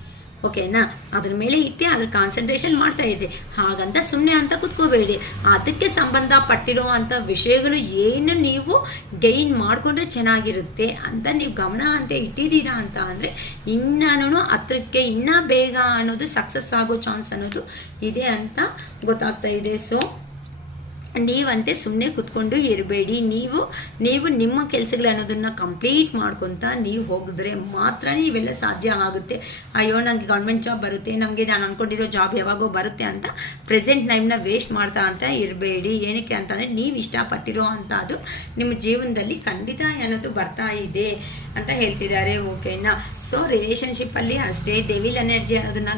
ಓಕೆನಾ, ಅದ್ರ ಮೇಲೆ ಇಟ್ಟು ಅದ್ರ ಕಾನ್ಸಂಟ್ರೇಷನ್ ಮಾಡ್ತಾ ಇದ್ರಿ. ಹಾಗಂತ ಸುಮ್ಮನೆ ಅಂತ ಕೂತ್ಕೋಬೇಡಿ. ಅದಕ್ಕೆ ಸಂಬಂಧಪಟ್ಟಿರೋ ಅಂಥ ವಿಷಯಗಳು ಏನು ನೀವು ಗೈನ್ ಮಾಡಿಕೊಂಡ್ರೆ ಚೆನ್ನಾಗಿರುತ್ತೆ ಅಂತ ನೀವು ಗಮನ ಅಂತ ಇಟ್ಟಿದ್ದೀರಾ ಅಂತ ಅಂದರೆ ಇನ್ನೂ ಹತ್ರಕ್ಕೆ ಇನ್ನೂ ಬೇಗ ಅನ್ನೋದು ಸಕ್ಸಸ್ ಆಗೋ ಚಾನ್ಸ್ ಅನ್ನೋದು ಇದೆ ಅಂತ ಗೊತ್ತಾಗ್ತಾ ಇದೆ. ಸೊ ನೀವಂತೆ ಸುಮ್ಮನೆ ಕೂತ್ಕೊಂಡು ಇರಬೇಡಿ. ನೀವು ನಿಮ್ಮ ಕೆಲಸಗಳು ಅನ್ನೋದನ್ನು ಕಂಪ್ಲೀಟ್ ಮಾಡ್ಕೊತ ನೀವು ಹೋಗಿದ್ರೆ ಮಾತ್ರ ಇವೆಲ್ಲ ಸಾಧ್ಯ ಆಗುತ್ತೆ. ಅಯ್ಯೋ ನನಗೆ ಗೌರ್ಮೆಂಟ್ ಜಾಬ್ ಬರುತ್ತೆ, ನಮಗೆ ನಾನು ಅಂದ್ಕೊಂಡಿರೋ ಜಾಬ್ ಯಾವಾಗೋ ಬರುತ್ತೆ ಅಂತ ಪ್ರೆಸೆಂಟ್ ಟೈಮ್ನ ವೇಸ್ಟ್ ಮಾಡ್ತಾ ಅಂತ ಇರಬೇಡಿ. ಏನಕ್ಕೆ ಅಂತಂದರೆ ನೀವು ಇಷ್ಟಪಟ್ಟಿರೋ ಅಂಥದ್ದು ನಿಮ್ಮ ಜೀವನದಲ್ಲಿ ಖಂಡಿತ ಅನ್ನೋದು ಬರ್ತಾ ಇದೆ ಅಂತ ಹೇಳ್ತಿದ್ದಾರೆ. ಓಕೆನಾ, ಸೊ ರಿಲೇಷನ್ಶಿಪ್ಪಲ್ಲಿ ಅಷ್ಟೇ ಡೆವಿಲ್ ಎನರ್ಜಿ ಅನ್ನೋದನ್ನ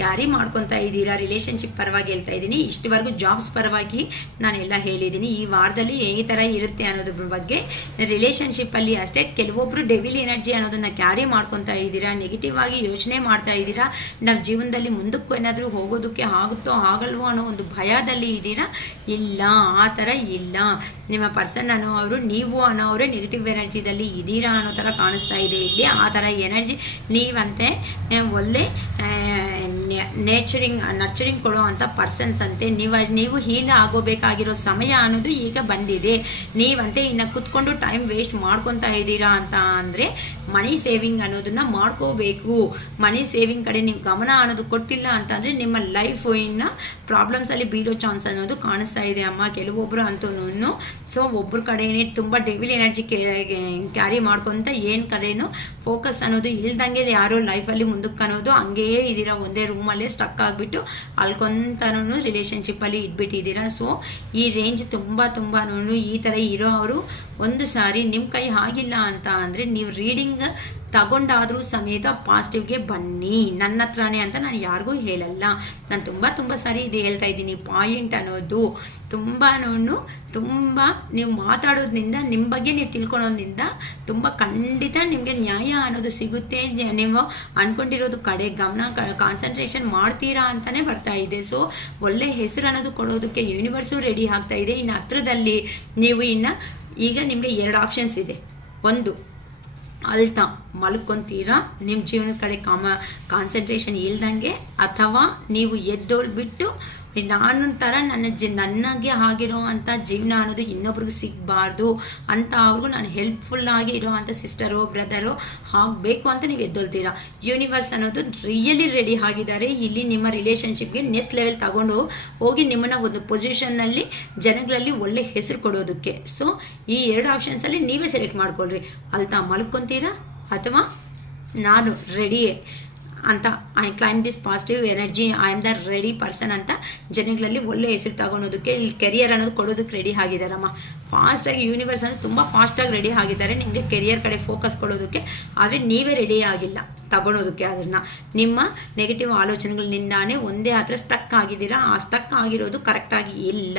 ಕ್ಯಾರಿ ಮಾಡ್ಕೊತಾ ಇದ್ದೀರಾ. ರಿಲೇಷನ್ಶಿಪ್ ಪರವಾಗಿ ಹೇಳ್ತಾ ಇದ್ದೀನಿ. ಇಷ್ಟವರೆಗೂ ಜಾಬ್ಸ್ ಪರವಾಗಿ ನಾನೆಲ್ಲ ಹೇಳಿದ್ದೀನಿ. ಈ ವಾರದಲ್ಲಿ ಈ ಥರ ಇರುತ್ತೆ ಅನ್ನೋದ್ರ ಬಗ್ಗೆ ರಿಲೇಷನ್ಶಿಪ್ಪಲ್ಲಿ ಅಷ್ಟೇ ಕೆಲವೊಬ್ಬರು ಡೆವಿಲ್ ಎನರ್ಜಿ ಅನ್ನೋದನ್ನ ಕ್ಯಾರಿ ಮಾಡ್ಕೊತಾ ಇದ್ದೀರಾ. ನೆಗೆಟಿವ್ ಆಗಿ ಯೋಚನೆ ಮಾಡ್ತಾ ಇದ್ದೀರಾ. ನಾವು ಜೀವನದಲ್ಲಿ ಮುಂದಕ್ಕೂ ಏನಾದರೂ ಹೋಗೋದಕ್ಕೆ ಆಗುತ್ತೋ ಆಗಲ್ವೋ ಅನ್ನೋ ಒಂದು ಭಯದಲ್ಲಿ ಇದ್ದೀರಾ. ಇಲ್ಲ, ಆ ಥರ ಇಲ್ಲ. ನಿಮ್ಮ ಪರ್ಸನ್ ಅನ್ನೋವರು ನೀವು ಅನ್ನೋವರೇ ನೆಗೆಟಿವ್ ಎನರ್ಜಿದಲ್ಲಿ ಇದ್ದೀರಾ ಅನ್ನೋ ಥರ ಕಾಣಿಸ್ತಾ ಇದೆ ಇಲ್ಲಿ. ಆ ಥರ ಎನರ್ಜಿ ನೀವಂತೆ ಒಳ್ಳೆ ನರ್ಚರಿಂಗ್ ಕೊಡೋ ಅಂಥ ಪರ್ಸನ್ಸ್ ಅಂತೆ. ನೀವು ಹೀಲ್ ಆಗೋಬೇಕಾಗಿರೋ ಸಮಯ ಅನ್ನೋದು ಈಗ ಬಂದಿದೆ. ನೀವಂತೆ ಇನ್ನು ಕುತ್ಕೊಂಡು ಟೈಮ್ ವೇಸ್ಟ್ ಮಾಡ್ಕೊತಾ ಇದ್ದೀರಾ ಅಂತ ಅಂದರೆ ಮನಿ ಸೇವಿಂಗ್ ಅನ್ನೋದನ್ನ ಮಾಡ್ಕೋಬೇಕು. ಮನಿ ಸೇವಿಂಗ್ ಕಡೆ ನೀವು ಗಮನ ಅನ್ನೋದು ಕೊಟ್ಟಿಲ್ಲ ಅಂತಂದರೆ ನಿಮ್ಮ ಲೈಫ್ ಇನ್ನು ಪ್ರಾಬ್ಲಮ್ಸಲ್ಲಿ ಬೀಳೋ ಚಾನ್ಸ್ ಅನ್ನೋದು ಕಾಣಿಸ್ತಾ ಇದೆ ಅಮ್ಮ ಕೆಲವೊಬ್ಬರು ಅಂತೂ. ಸೊ ಒಬ್ಬರ ಕಡೆನೇ ತುಂಬ ಡೆವಿಲ್ ಎನರ್ಜಿ ಕ್ಯಾರಿ ಮಾಡ್ಕೊತ ಏನು ಕಡೆನೂ ಫೋಕಸ್ ಅನ್ನೋದು ಇಲ್ದಂಗೆ ಯಾರೋ ಲೈಫಲ್ಲಿ ಮುಂದಕ್ಕೆ ಅನ್ನೋದು ಹಂಗೇ ಇದ್ದೀರಾ. ಒಂದೇ ರೂಮಲ್ಲೇ ಸ್ಟಕ್ ಆಗಿಬಿಟ್ಟು ಅಲ್ಕೊಂತನೂ ರಿಲೇಷನ್ಶಿಪ್ಪಲ್ಲಿ ಇದ್ಬಿಟ್ಟಿದ್ದೀರಾ. ಸೊ ಈ ರೇಂಜ್ ತುಂಬಾ ಈ ಥರ ಇರೋ ಅವರು ಒಂದು ಸಾರಿ ನಿಮ್ಮ ಕೈ ಆಗಿಲ್ಲ ಅಂತ ಅಂದರೆ ನೀವು ರೀಡಿಂಗ್ ತಗೊಂಡಾದರೂ ಸಮೇತ ಪಾಸಿಟಿವ್ಗೆ ಬನ್ನಿ ನನ್ನ ಹತ್ರನೇ ಅಂತ ನಾನು ಯಾರಿಗೂ ಹೇಳಲ್ಲ. ನಾನು ತುಂಬ ಸಾರಿ ಇದು ಹೇಳ್ತಾ ಇದ್ದೀನಿ. ಪಾಯಿಂಟ್ ಅನ್ನೋದು ತುಂಬ ನೀವು ಮಾತಾಡೋದ್ರಿಂದ ನಿಮ್ಮ ಬಗ್ಗೆ ನೀವು ತಿಳ್ಕೊಳೋದ್ರಿಂದ ತುಂಬ ಖಂಡಿತ ನಿಮಗೆ ನ್ಯಾಯ ಅನ್ನೋದು ಸಿಗುತ್ತೆ. ನೀವು ಅಂದ್ಕೊಂಡಿರೋದು ಕಡೆ ಗಮನ ಕಾನ್ಸಂಟ್ರೇಷನ್ ಮಾಡ್ತೀರಾ ಅಂತಲೇ ಬರ್ತಾ ಇದೆ. ಸೊ ಒಳ್ಳೆ ಹೆಸರು ಅನ್ನೋದು ಕೊಡೋದಕ್ಕೆ ಯೂನಿವರ್ಸು ರೆಡಿ ಆಗ್ತಾ ಇದೆ. ಇನ್ನು ಹತ್ರದಲ್ಲಿ ನೀವು ಈಗ ನಿಮಗೆ 2 ಆಪ್ಷನ್ಸ್ ಇದೆ. ಒಂದು, ಅಳ್ತಾ ಮಲ್ಕೊಂತೀರಾ ನಿಮ್ಮ ಜೀವನದ ಕಡೆ ಕಾನ್ಸಂಟ್ರೇಷನ್ ಇಲ್ದಂಗೆ, ಅಥವಾ ನೀವು ಎದ್ದೋಳ್ಬಿಟ್ಟು ನಾನೊಂಥರ ನನಗೆ ಆಗಿರೋ ಅಂಥ ಜೀವನ ಅನ್ನೋದು ಇನ್ನೊಬ್ರಿಗೆ ಸಿಗಬಾರ್ದು ಅಂತ ಅವ್ರಿಗೂ ನಾನು ಹೆಲ್ಪ್ಫುಲ್ಲಾಗಿ ಇರೋ ಅಂಥ ಸಿಸ್ಟರೋ ಬ್ರದರೋ ಆಗಬೇಕು ಅಂತ ನೀವು ಎದ್ದೊಳ್ತೀರಾ. ಯೂನಿವರ್ಸ್ ಅನ್ನೋದು ರಿಯಲಿ ರೆಡಿ ಆಗಿದ್ದಾರೆ ಇಲ್ಲಿ ನಿಮ್ಮ ರಿಲೇಷನ್ಶಿಪ್ಗೆ ನೆಕ್ಸ್ಟ್ ಲೆವೆಲ್ ತಗೊಂಡು ಹೋಗಿ ನಿಮ್ಮನ್ನು ಒಂದು ಪೊಸಿಷನ್ನಲ್ಲಿ ಜನಗಳಲ್ಲಿ ಒಳ್ಳೆ ಹೆಸರು ಕೊಡೋದಕ್ಕೆ. ಸೊ ಈ 2 ಆಪ್ಷನ್ಸಲ್ಲಿ ನೀವೇ ಸೆಲೆಕ್ಟ್ ಮಾಡ್ಕೊಳ್ರಿ. ಅಲ್ತಾ ಮಲ್ಕೊತೀರಾ ಅಥವಾ ನಾನು ರೆಡಿಯೇ ಅಂತ I claim this positive energy, I am the ready person ಅಂತ ಜನಗಳಲ್ಲಿ ಒಳ್ಳೆ ಹೆಸರು ತಗೊಳೋದಕ್ಕೆ, ಇಲ್ಲಿ ಕೆರಿಯರ್ ಅನ್ನೋದು ಕೊಡೋದಕ್ಕೆ ರೆಡಿ ಆಗಿದ್ದಾರಮ್ಮ. ಫಾಸ್ಟಾಗಿ ಯೂನಿವರ್ಸ್ ಅಂದರೆ ತುಂಬ ಫಾಸ್ಟಾಗಿ ರೆಡಿ ಆಗಿದ್ದಾರೆ ನಿಮಗೆ ಕೆರಿಯರ್ ಕಡೆ ಫೋಕಸ್ ಕೊಡೋದಕ್ಕೆ. ಆದರೆ ನೀವೇ ರೆಡಿ ಆಗಿಲ್ಲ ತಗೊಳೋದಕ್ಕೆ. ಅದನ್ನು ನಿಮ್ಮ ನೆಗೆಟಿವ್ ಆಲೋಚನೆಗಳಿಂದಾನೇ ಒಂದೇ ಹತ್ರ ಸ್ಟಕ್ ಆಗಿದ್ದೀರಾ. ಆ ಸ್ಟಕ್ ಆಗಿರೋದು ಕರೆಕ್ಟಾಗಿ ಇಲ್ಲ.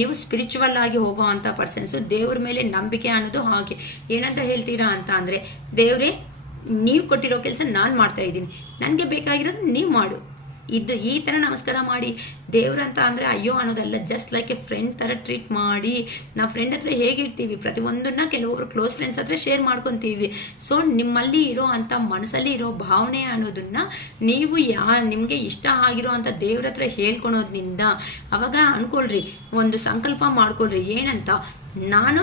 ನೀವು ಸ್ಪಿರಿಚುವಲ್ ಆಗಿ ಹೋಗೋ ಅಂಥ ಪರ್ಸನ್ಸು. ದೇವ್ರ ಮೇಲೆ ನಂಬಿಕೆ ಅನ್ನೋದು ಹಾಗೆ ಏನಂತ ಹೇಳ್ತೀರಾ ಅಂತ ಅಂದರೆ, ದೇವರೇ ನೀವು ಕೊಟ್ಟಿರೋ ಕೆಲಸ ನಾನು ಮಾಡ್ತಾ ಇದ್ದೀನಿ, ನನಗೆ ಬೇಕಾಗಿರೋದು ನೀವು ಮಾಡು, ಇದು ಈ ಥರ ನಮಸ್ಕಾರ ಮಾಡಿ. ದೇವ್ರಂತ ಅಂದರೆ ಅಯ್ಯೋ ಅನ್ನೋದಲ್ಲ, ಜಸ್ಟ್ ಲೈಕ್ ಎ ಫ್ರೆಂಡ್ ಥರ ಟ್ರೀಟ್ ಮಾಡಿ. ನಾವು ಫ್ರೆಂಡ್ ಹತ್ರ ಹೇಗಿರ್ತೀವಿ ಪ್ರತಿಯೊಂದನ್ನು ಕೆಲವೊಬ್ರು ಕ್ಲೋಸ್ ಫ್ರೆಂಡ್ಸ್ ಹತ್ರ ಶೇರ್ ಮಾಡ್ಕೊತೀವಿ. ಸೊ ನಿಮ್ಮಲ್ಲಿ ಇರೋ ಅಂಥ ಮನಸ್ಸಲ್ಲಿ ಇರೋ ಭಾವನೆ ಅನ್ನೋದನ್ನು ನೀವು ನಿಮಗೆ ಇಷ್ಟ ಆಗಿರೋ ಅಂಥ ದೇವ್ರ ಹತ್ರ ಹೇಳ್ಕೊಳೋದ್ರಿಂದ ಅವಾಗ ಅಂದ್ಕೊಳ್ರಿ, ಒಂದು ಸಂಕಲ್ಪ ಮಾಡ್ಕೊಳ್ರಿ. ಏನಂತ, ನಾನು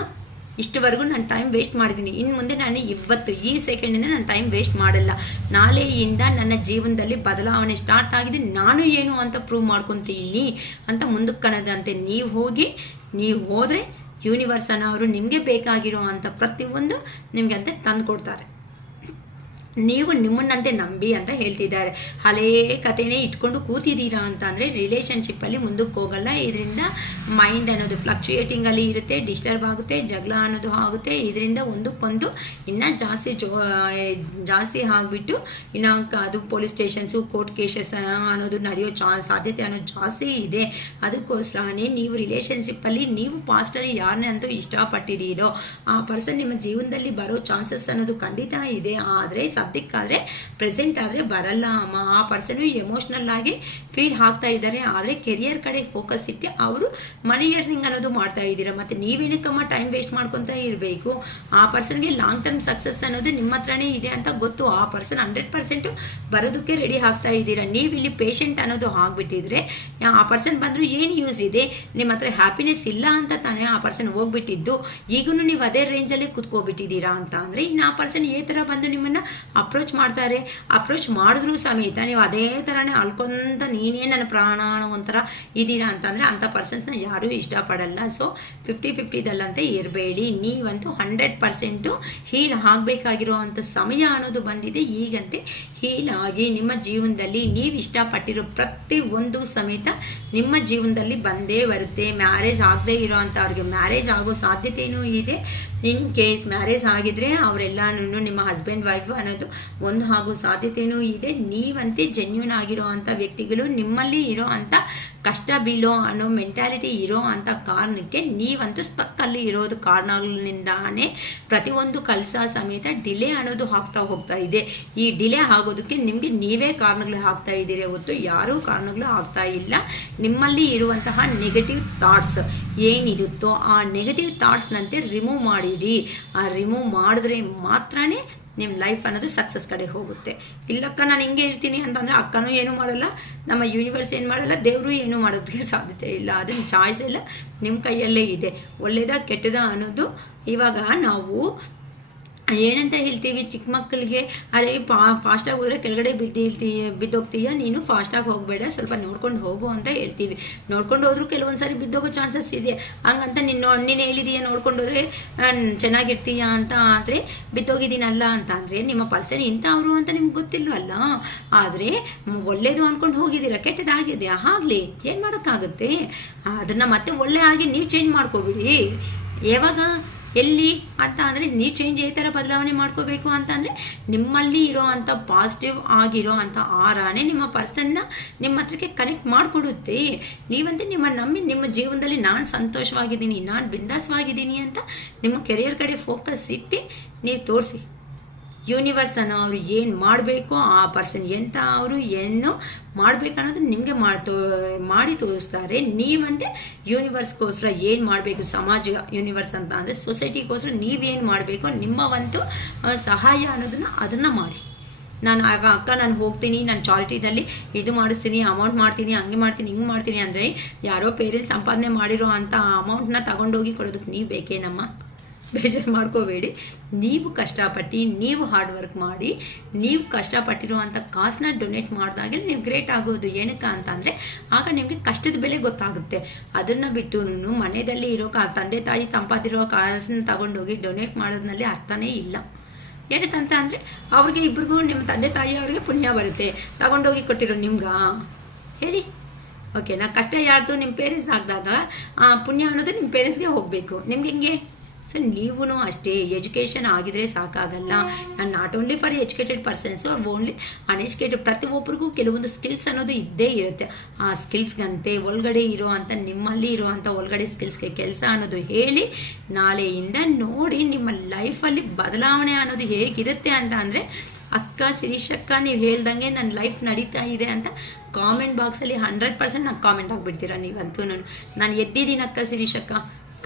ಇಷ್ಟವರೆಗೂ ನಾನು ಟೈಮ್ ವೇಸ್ಟ್ ಮಾಡಿದ್ದೀನಿ, ಇನ್ನು ಮುಂದೆ ನಾನು ಇವತ್ತು ಈ ಸೆಕೆಂಡಿಂದ ನಾನು ಟೈಮ್ ವೇಸ್ಟ್ ಮಾಡಲ್ಲ. ನಾಳೆಯಿಂದ ನನ್ನ ಜೀವನದಲ್ಲಿ ಬದಲಾವಣೆ ಸ್ಟಾರ್ಟ್ ಆಗಿದೆ, ನಾನು ಏನು ಅಂತ ಪ್ರೂವ್ ಮಾಡ್ಕೊತೀನಿ ಅಂತ ಮುಂದಕ್ಕೆ ಕಣದಂತೆ ನೀವು ಹೋದರೆ ಯೂನಿವರ್ಸ್ ಅನ್ನೋರು ನಿಮಗೆ ಬೇಕಾಗಿರೋ ಅಂಥ ಪ್ರತಿಯೊಂದು ನಿಮಗೆ ಅಂತೆ ತಂದು ಕೊಡ್ತಾರೆ. ನೀವು ನಿಮ್ಮನ್ನಂತೆ ನಂಬಿ ಅಂತ ಹೇಳ್ತಿದ್ದಾರೆ. ಹಳೇ ಕಥೆನೇ ಇಟ್ಕೊಂಡು ಕೂತಿದ್ದೀರಾ ಅಂತ ಅಂದರೆ ರಿಲೇಷನ್ಶಿಪ್ಪಲ್ಲಿ ಮುಂದಕ್ಕೆ ಹೋಗಲ್ಲ. ಇದರಿಂದ ಮೈಂಡ್ ಅನ್ನೋದು ಫ್ಲಕ್ಚುಯೇಟಿಂಗಲ್ಲಿ ಇರುತ್ತೆ, ಡಿಸ್ಟರ್ಬ್ ಆಗುತ್ತೆ, ಜಗಳ ಅನ್ನೋದು ಆಗುತ್ತೆ. ಇದರಿಂದ ಒಂದಕ್ಕೊಂದು ಇನ್ನೂ ಜಾಸ್ತಿ ಆಗಿಬಿಟ್ಟು ಇನ್ನು ಅದು ಪೊಲೀಸ್ ಸ್ಟೇಷನ್ಸು, ಕೋರ್ಟ್ ಕೇಸಸ್ ಅನ್ನೋದು ನಡೆಯೋ ಸಾಧ್ಯತೆ ಅನ್ನೋದು ಜಾಸ್ತಿ ಇದೆ. ಅದಕ್ಕೋಸ್ಕರನೇ ನೀವು ರಿಲೇಷನ್ಶಿಪ್ಪಲ್ಲಿ ನೀವು ಪಾಸ್ಟಲ್ಲಿ ಯಾರನ್ನಂತೂ ಇಷ್ಟಪಟ್ಟಿದ್ದೀರೋ ಆ ಪರ್ಸನ್ ನಿಮ್ಮ ಜೀವನದಲ್ಲಿ ಬರೋ ಚಾನ್ಸಸ್ ಅನ್ನೋದು ಖಂಡಿತ ಇದೆ. ಆದರೆ ಸದ್ಯಕ್ಕಾದರೆ ಪ್ರೆಸೆಂಟ್ ಆದರೆ ಬರಲ್ಲ ಅಮ್ಮ. ಆ ಪರ್ಸನು ಎಮೋಷ್ನಲ್ ಆಗಿ ಫೀಲ್ ಆಗ್ತಾ ಇದ್ದಾರೆ. ಆದರೆ ಕೆರಿಯರ್ ಕಡೆ ಫೋಕಸ್ ಇಟ್ಟು ಅವರು ಮನಿ ಅರ್ನಿಂಗ್ ಅನ್ನೋದು ಮಾಡ್ತಾ ಇದ್ದೀರಾ. ಮತ್ತು ನೀವೇನಕ್ಕಮ್ಮ ಟೈಮ್ ವೇಸ್ಟ್ ಮಾಡ್ಕೊತಾ ಇರಬೇಕು. ಆ ಪರ್ಸನ್ಗೆ ಲಾಂಗ್ ಟರ್ಮ್ ಸಕ್ಸಸ್ ಅನ್ನೋದು ನಿಮ್ಮ ಹತ್ರನೇ ಇದೆ ಅಂತ ಗೊತ್ತು. ಆ ಪರ್ಸನ್ 100% ಬರೋದಕ್ಕೆ ರೆಡಿ ಆಗ್ತಾ ಇದ್ದೀರಾ. ನೀವು ಇಲ್ಲಿ ಪೇಷಂಟ್ ಅನ್ನೋದು ಆಗಿಬಿಟ್ಟಿದ್ರೆ ಆ ಪರ್ಸನ್ ಬಂದರೂ ಏನು ಯೂಸ್ ಇದೆ? ನಿಮ್ಮ ಹತ್ರ ಹ್ಯಾಪಿನೆಸ್ ಇಲ್ಲ ಅಂತ ತಾನೇ ಆ ಪರ್ಸನ್ ಹೋಗ್ಬಿಟ್ಟಿದ್ದು. ಈಗೂ ನೀವು ಅದೇ ರೇಂಜಲ್ಲೇ ಕೂತ್ಕೊಬಿಟ್ಟಿದ್ದೀರಾ ಅಂತ ಅಂದರೆ ಇನ್ನು ಆ ಪರ್ಸನ್ ಈ ಥರ ಬಂದು ನಿಮ್ಮನ್ನು ಅಪ್ರೋಚ್ ಮಾಡ್ತಾರೆ. ಅಪ್ರೋಚ್ ಮಾಡಿದ್ರೂ ಸಮೇತ ನೀವು ಅದೇ ಥರನೇ ಅಲ್ಕೊಂತ ನೀನೇ ನನ್ನ ಪ್ರಾಣ ಒಂಥರ ಇದ್ದೀರಾ ಅಂತಂದರೆ ಅಂಥ ಪರ್ಸನ್ಸ್ನ ಯಾರೂ ಇಷ್ಟಪಡಲ್ಲ. ಸೊ 50-50ದಲ್ಲಂತೆ ಇರಬೇಡಿ. ನೀವಂತೂ 100% ಹೀಲ್ ಆಗಬೇಕಾಗಿರೋ ಅಂಥ ಸಮಯ ಅನ್ನೋದು ಬಂದಿದೆ. ಈಗಂತೆ ಹೀಲ್ ಆಗಿ ನಿಮ್ಮ ಜೀವನದಲ್ಲಿ ನೀವು ಇಷ್ಟಪಟ್ಟಿರೋ ಪ್ರತಿಯೊಂದು ಸಮೇತ ನಿಮ್ಮ ಜೀವನದಲ್ಲಿ ಬಂದೇ ಬರುತ್ತೆ. ಮ್ಯಾರೇಜ್ ಆಗದೆ ಇರೋ ಅಂಥವ್ರಿಗೆ ಮ್ಯಾರೇಜ್ ಆಗೋ ಸಾಧ್ಯತೆಯೂ ಇದೆ. ಇನ್ ಕೇಸ್ ಮ್ಯಾರೇಜ್ ಆಗಿದ್ರೆ ಅವರೆಲ್ಲನೂ ನಿಮ್ಮ ಹಸ್ಬೆಂಡ್ ವೈಫ್ ಅನ್ನೋದು ಒಂದು ಆಗೋ ಸಾಧ್ಯತೆಯೂ ಇದೆ. ನೀವಂತೆ ಜೆನ್ಯೂನ್ ಆಗಿರೋ ಅಂಥ ವ್ಯಕ್ತಿಗಳು, ನಿಮ್ಮಲ್ಲಿ ಇರೋ ಅಂಥ ಕಷ್ಟ ಬೀಳೋ ಅನ್ನೋ ಮೆಂಟ್ಯಾಲಿಟಿ ಇರೋ ಅಂಥ ಕಾರಣಕ್ಕೆ ನೀವಂತೂ ಸ್ಟಕ್ಕಲ್ಲಿ ಇರೋದು ಕಾರಣಗಳಿಂದಾನೇ ಪ್ರತಿಯೊಂದು ಕೆಲಸ ಸಮೇತ ಡಿಲೇ ಅನ್ನೋದು ಆಗ್ತಾ ಹೋಗ್ತಾ ಇದೆ. ಈ ಡಿಲೇ ಆಗೋದಕ್ಕೆ ನಿಮಗೆ ನೀವೇ ಕಾರಣಗಳು ಆಗ್ತಾ ಇದ್ದೀರಿ ಹೊತ್ತು ಯಾರೂ ಕಾರಣಗಳು ಆಗ್ತಾ ಇಲ್ಲ. ನಿಮ್ಮಲ್ಲಿ ಇರುವಂತಹ ನೆಗೆಟಿವ್ ಥಾಟ್ಸ್ ಏನಿರುತ್ತೋ ಆ ನೆಗೆಟಿವ್ ಥಾಟ್ಸ್ನಂತೆ ರಿಮೂವ್ ಮಾಡಿರಿ. ಆ ರಿಮೂವ್ ಮಾಡಿದ್ರೆ ಮಾತ್ರನೇ ನಿಮ್ಮ ಲೈಫ್ ಅನ್ನೋದು ಸಕ್ಸಸ್ ಕಡೆ ಹೋಗುತ್ತೆ. ಇಲ್ಲಕ್ಕ ನಾನು ಹಿಂಗೆ ಇರ್ತೀನಿ ಅಂತಂದರೆ ಅಕ್ಕನೂ ಏನೂ ಮಾಡಲ್ಲ, ನಮ್ಮ ಯೂನಿವರ್ಸ್ ಏನು ಮಾಡಲ್ಲ, ದೇವರು ಏನೂ ಮಾಡೋದಕ್ಕೆ ಸಾಧ್ಯತೆ ಇಲ್ಲ. ಅದನ್ನ ಚಾಯ್ಸ್ ಎಲ್ಲ ನಿಮ್ಮ ಕೈಯಲ್ಲೇ ಇದೆ. ಒಳ್ಳೇದ ಕೆಟ್ಟದ ಅನ್ನೋದು ಇವಾಗ ನಾವು ಏನಂತ ಹೇಳ್ತೀವಿ ಚಿಕ್ಕ ಮಕ್ಕಳಿಗೆ, ಅರೆ ಫಾಸ್ಟಾಗಿ ಹೋದರೆ ಕೆಳಗಡೆ ಬಿದ್ದೋಗ್ತೀಯ, ನೀನು ಫಾಸ್ಟಾಗಿ ಹೋಗಬೇಡ, ಸ್ವಲ್ಪ ನೋಡ್ಕೊಂಡು ಹೋಗು ಅಂತ ಹೇಳ್ತೀವಿ. ನೋಡ್ಕೊಂಡು ಹೋದ್ರೂ ಕೆಲವೊಂದು ಸಾರಿ ಬಿದ್ದೋಗೋ ಚಾನ್ಸಸ್ ಇದೆ. ಹಂಗಂತ ನೀನು ಹೇಳಿದೀಯ ನೋಡ್ಕೊಂಡು ಹೋದ್ರೆ ಚೆನ್ನಾಗಿರ್ತೀಯ ಅಂತ ಆದರೆ ಬಿದ್ದೋಗಿದ್ದೀನಲ್ಲ ಅಂತ ಅಂದರೆ ನಿಮ್ಮ ಪರ್ಸನ್ ಇಂಥವ್ರು ಅಂತ ನಿಮ್ಗೆ ಗೊತ್ತಿಲ್ವಲ್ಲ. ಆದರೆ ಒಳ್ಳೇದು ಅಂದ್ಕೊಂಡು ಹೋಗಿದ್ದೀರ, ಕೆಟ್ಟದಾಗಿದೆ, ಆಗಲಿ, ಏನು ಮಾಡೋಕ್ಕಾಗುತ್ತೆ? ಅದನ್ನು ಮತ್ತೆ ಒಳ್ಳೆ ಆಗಿ ನೀವು ಚೇಂಜ್ ಮಾಡ್ಕೊಬಿಡಿ. ಯಾವಾಗ ಎಲ್ಲಿ ಅಂತ ಅಂದರೆ ನೀವು ಚೇಂಜ್ ಈ ಥರ ಬದಲಾವಣೆ ಮಾಡ್ಕೋಬೇಕು ಅಂತಂದರೆ ನಿಮ್ಮಲ್ಲಿ ಇರೋ ಅಂಥ ಪಾಸಿಟಿವ್ ಆಗಿರೋ ಅಂಥ ಆರಾನೇ ನಿಮ್ಮ ಪರ್ಸನ್ನ ನಿಮ್ಮ ಹತ್ರಕ್ಕೆ ಕನೆಕ್ಟ್ ಮಾಡಿಕೊಡುತ್ತೆ. ನೀವಂತೆ ನಂಬಿ ನಿಮ್ಮ ಜೀವನದಲ್ಲಿ ನಾನು ಸಂತೋಷವಾಗಿದ್ದೀನಿ, ನಾನು ಬಿಂದಾಸವಾಗಿದ್ದೀನಿ ಅಂತ ನಿಮ್ಮ ಕೆರಿಯರ್ ಕಡೆ ಫೋಕಸ್ ಇಟ್ಟು ನೀವು ತೋರಿಸಿ. ಯೂನಿವರ್ಸ್ ಅನ್ನೋ ಅವರು ಏನು ಮಾಡಬೇಕು, ಆ ಪರ್ಸನ್ ಎಂಥ ಅವರು ಏನು ಮಾಡಬೇಕನ್ನೋದು ನಿಮಗೆ ಮಾಡಿ ತೋರಿಸ್ತಾರೆ. ನೀವಂತೆ ಯೂನಿವರ್ಸ್ಗೋಸ್ಕರ ಏನು ಮಾಡಬೇಕು, ಸಮಾಜ ಯೂನಿವರ್ಸ್ ಅಂತ ಅಂದರೆ ಸೊಸೈಟಿಗೋಸ್ಕರ ನೀವೇನು ಮಾಡಬೇಕು, ನಿಮ್ಮ ಒಂದು ಸಹಾಯ ಅದನ್ನು ಮಾಡಿ. ನಾನು ಹೋಗ್ತೀನಿ, ನಾನು ಚಾರಿಟಿದಲ್ಲಿ ಇದು ಮಾಡಿಸ್ತೀನಿ, ಅಮೌಂಟ್ ಮಾಡ್ತೀನಿ, ಹಂಗೆ ಮಾಡ್ತೀನಿ, ಹಿಂಗೆ ಮಾಡ್ತೀನಿ ಅಂದರೆ ಯಾರೋ ಪೇರೆಂಟ್ಸ್ ಸಂಪಾದನೆ ಮಾಡಿರೋ ಅಂಥ ಅಮೌಂಟ್ನ ತಗೊಂಡೋಗಿ ಕೊಡೋದಕ್ಕೆ ನೀವು ಬೇಕೇನಮ್ಮ? ಬೇಜಾರು ಮಾಡ್ಕೋಬೇಡಿ. ನೀವು ಕಷ್ಟಪಟ್ಟು ನೀವು ಹಾರ್ಡ್ ವರ್ಕ್ ಮಾಡಿ ನೀವು ಕಷ್ಟಪಟ್ಟಿರೋ ಅಂಥ ಕಾಸನ್ನ ಡೊನೇಟ್ ಮಾಡಿದಾಗೆ ನೀವು ಗ್ರೇಟ್ ಆಗೋದು. ಏನಕ್ಕೆ ಅಂತ ಅಂದರೆ ಆಗ ನಿಮಗೆ ಕಷ್ಟದ ಬೆಲೆ ಗೊತ್ತಾಗುತ್ತೆ. ಅದನ್ನು ಬಿಟ್ಟು ಮನೆಯಲ್ಲಿ ಇರೋ ತಂದೆ ತಾಯಿ ಸಂಪಾದಿರೋ ಕಾಸನ್ನ ತಗೊಂಡೋಗಿ ಡೊನೇಟ್ ಮಾಡೋದ್ರಲ್ಲಿ ಅರ್ಥನೇ ಇಲ್ಲ. ಏನಕ್ಕಂತ ಅಂದರೆ ಅವ್ರಿಗೆ ಇಬ್ರಿಗೂ ನಿಮ್ಮ ತಂದೆ ತಾಯಿ ಅವ್ರಿಗೆ ಪುಣ್ಯ ಬರುತ್ತೆ, ತಗೊಂಡೋಗಿ ಕೊಟ್ಟಿರೋ ನಿಮ್ಗೆ ಹೇಳಿ. ಓಕೆನಾ? ಕಷ್ಟ ಯಾರ್ದು ನಿಮ್ಮ ಪೇರೆಂಟ್ಸ್ ಆಗಿದಾಗ ಪುಣ್ಯ ಅನ್ನೋದು ನಿಮ್ಮ ಪೇರೆಂಟ್ಸ್ಗೆ ಹೋಗಬೇಕು. ನಿಮ್ಗೆ ಹಿಂಗೆ ಸೊ ನೀವೂ ಅಷ್ಟೇ ಎಜುಕೇಷನ್ ಆಗಿದ್ರೆ ಸಾಕಾಗಲ್ಲ. Not only for educated persons, only uneducated ಪ್ರತಿಯೊಬ್ಬರಿಗೂ ಕೆಲವೊಂದು ಸ್ಕಿಲ್ಸ್ ಅನ್ನೋದು ಇದ್ದೇ ಇರುತ್ತೆ. ಆ ಸ್ಕಿಲ್ಸ್ಗಂತೆ ಒಳಗಡೆ ಇರೋ ಅಂಥ ನಿಮ್ಮಲ್ಲಿ ಇರೋ ಅಂಥ ಒಳಗಡೆ ಸ್ಕಿಲ್ಸ್ಗೆ ಕೆಲಸ ಅನ್ನೋದು ಹೇಳಿ ನಾಳೆಯಿಂದ ನೋಡಿ ನಿಮ್ಮ ಲೈಫಲ್ಲಿ ಬದಲಾವಣೆ ಅನ್ನೋದು ಹೇಗಿರುತ್ತೆ ಅಂತ ಅಂದರೆ ಅಕ್ಕ ಶಿರೀಷಕ್ಕ ನೀವು ಹೇಳ್ದಂಗೆ ನನ್ನ ಲೈಫ್ ನಡೀತಾ ಇದೆ ಅಂತ ಕಾಮೆಂಟ್ ಬಾಕ್ಸಲ್ಲಿ 100% ನಂಗೆ ಕಾಮೆಂಟ್ ಆಗಿಬಿಡ್ತೀರ ನೀವಂತೂ. ನಾನು ಎದ್ದಿದ್ದೀನಿ ಅಕ್ಕ ಶಿರೀಷಕ್ಕ,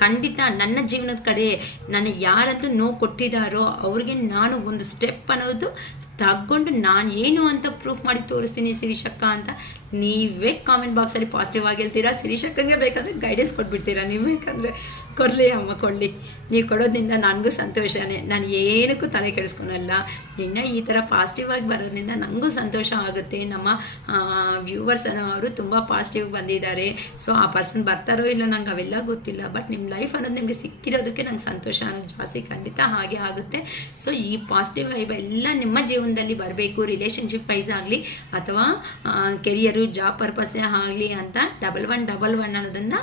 ಖಂಡಿತ ನನ್ನ ಜೀವನದ ಕಡೆ ನನಗೆ ಯಾರಂತೂ ನೋವು ಕೊಟ್ಟಿದ್ದಾರೋ ಅವ್ರಿಗೆ ನಾನು ಒಂದು ಸ್ಟೆಪ್ ಅನ್ನೋದು ತಗೊಂಡು ನಾನು ಏನು ಅಂತ ಪ್ರೂಫ್ ಮಾಡಿ ತೋರಿಸ್ತೀನಿ ಶಿರೀಷಕ್ಕ ಅಂತ ನೀವೇ ಕಾಮೆಂಟ್ ಬಾಕ್ಸಲ್ಲಿ ಪಾಸಿಟಿವ್ ಆಗಿ ಹೇಳ್ತೀರಾ. ಶಿರೀಷಕ್ಕಂಗೆ ಬೇಕಾದರೆ ಗೈಡೆನ್ಸ್ ಕೊಟ್ಬಿಡ್ತೀರಾ. ನೀವು ಬೇಕಂದರೆ ಕೊಡಲಿ ಅಮ್ಮ, ಕೊಡಲಿ. ನೀವು ಕೊಡೋದ್ರಿಂದ ನನಗೂ ಸಂತೋಷನೇ. ನಾನು ಏನಕ್ಕೂ ತಲೆ ಕೆಡಿಸ್ಕೊಳಲ್ಲ. ಇನ್ನು ಈ ಥರ ಪಾಸಿಟಿವ್ ಆಗಿ ಬರೋದ್ರಿಂದ ನನಗೂ ಸಂತೋಷ ಆಗುತ್ತೆ. ನಮ್ಮ ವ್ಯೂವರ್ಸ್ ಅವರು ತುಂಬ ಪಾಸಿಟಿವ್ ಬಂದಿದ್ದಾರೆ. ಸೊ ಆ ಪರ್ಸನ್ ಬರ್ತಾರೋ ಇಲ್ಲ ನಂಗೆ ಅವೆಲ್ಲ ಗೊತ್ತಿಲ್ಲ, ಬಟ್ ನಿಮ್ಮ ಲೈಫ್ ಅನ್ನೋದು ನಿಮಗೆ ಸಿಕ್ಕಿರೋದಕ್ಕೆ ನಂಗೆ ಸಂತೋಷ ಅನ್ನೋದು ಜಾಸ್ತಿ. ಖಂಡಿತ ಹಾಗೆ ಆಗುತ್ತೆ. ಸೊ ಈ ಪಾಸಿಟಿವ್ ವೈಬ್ ಎಲ್ಲ ನಿಮ್ಮ ಜೀವನದಲ್ಲಿ ಬರಬೇಕು. ರಿಲೇಷನ್ಶಿಪ್ ವೈಸ್ ಆಗಲಿ ಅಥವಾ ಕೆರಿಯರು ಜಾಬ್ ಪರ್ಪಸ್ಸೇ ಆಗಲಿ ಅಂತ 1111 ಅನ್ನೋದನ್ನು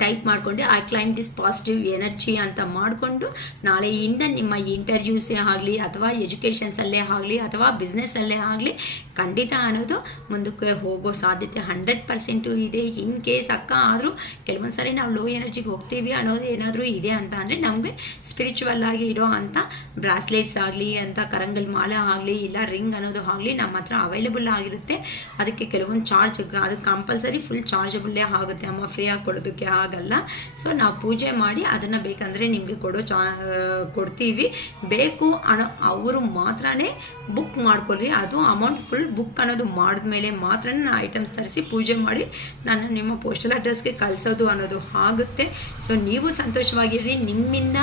ಟೈಪ್ ಮಾಡಿಕೊಂಡು I claim this positive energy ಅಂತ ಮಾಡಿಕೊಂಡು ನಾಳೆಯಿಂದ ನಿಮ್ಮ ಇಂಟರ್ವ್ಯೂಸೇ ಆಗಲಿ ಅಥವಾ ಎಜುಕೇಷನ್ಸಲ್ಲೇ ಆಗಲಿ ಅಥವಾ ಬಿಸ್ನೆಸ್ಸಲ್ಲೇ ಆಗಲಿ ಖಂಡಿತ ಅನ್ನೋದು ಮುಂದಕ್ಕೆ ಹೋಗೋ ಸಾಧ್ಯತೆ 100% ಇದೆ. ಇನ್ ಕೇಸ್ ಅಕ್ಕ ಆದರೂ ಕೆಲವೊಂದು ಸಾರಿ ನಾವು ಲೋ ಎನರ್ಜಿಗೆ ಹೋಗ್ತೀವಿ ಅನ್ನೋದು ಏನಾದರೂ ಇದೆ ಅಂತ ಅಂದರೆ ನಮಗೆ ಸ್ಪಿರಿಚುವಲ್ ಆಗಿ ಇರೋ ಅಂಥ ಬ್ರಾಸ್ಲೆಟ್ಸ್ ಆಗಲಿ ಅಂತ ಕರಂಗಲ್ ಮಾಲೆ ಆಗಲಿ ಇಲ್ಲ ರಿಂಗ್ ಅನ್ನೋದು ಆಗಲಿ ನಮ್ಮ ಹತ್ರ ಅವೈಲೇಬಲ್ ಆಗಿರುತ್ತೆ. ಅದಕ್ಕೆ ಕೆಲವೊಂದು ಚಾರ್ಜ್, ಅದು ಕಂಪಲ್ಸರಿ ಫುಲ್ ಚಾರ್ಜಬಲ್ಲೇ ಆಗುತ್ತೆ ಅಮ್ಮ, ಫ್ರೀಯಾಗಿ ಕೊಡೋದಕ್ಕೆ ಆಗಲ್ಲ. ಸೊ ನಾವು ಪೂಜೆ ಮಾಡಿ ಅದನ್ನು ಬೇಕಂದರೆ ನಿಮಗೆ ಕೊಡ್ತೀವಿ. ಬೇಕು ಅನ್ನೋ ಅವರು ಮಾತ್ರನೇ ಬುಕ್ ಮಾಡ್ಕೊಳ್ರಿ. ಅದು ಅಮೌಂಟ್ ಫುಲ್ ಬುಕ್ ಅನ್ನೋದು ಮಾಡಿದ್ಮೇಲೆ ಮಾತ್ರ ಐಟಮ್ಸ್ ತರಿಸಿ ಪೂಜೆ ಮಾಡಿ ನಾನು ನಿಮ್ಮ ಪೋಸ್ಟಲ್ ಅಡ್ರೆಸ್ಗೆ ಕಳಿಸೋದು ಅನ್ನೋದು ಆಗುತ್ತೆ. ಸೊ ನೀವು ಸಂತೋಷವಾಗಿರ್ರಿ. ನಿಮ್ಮಿಂದ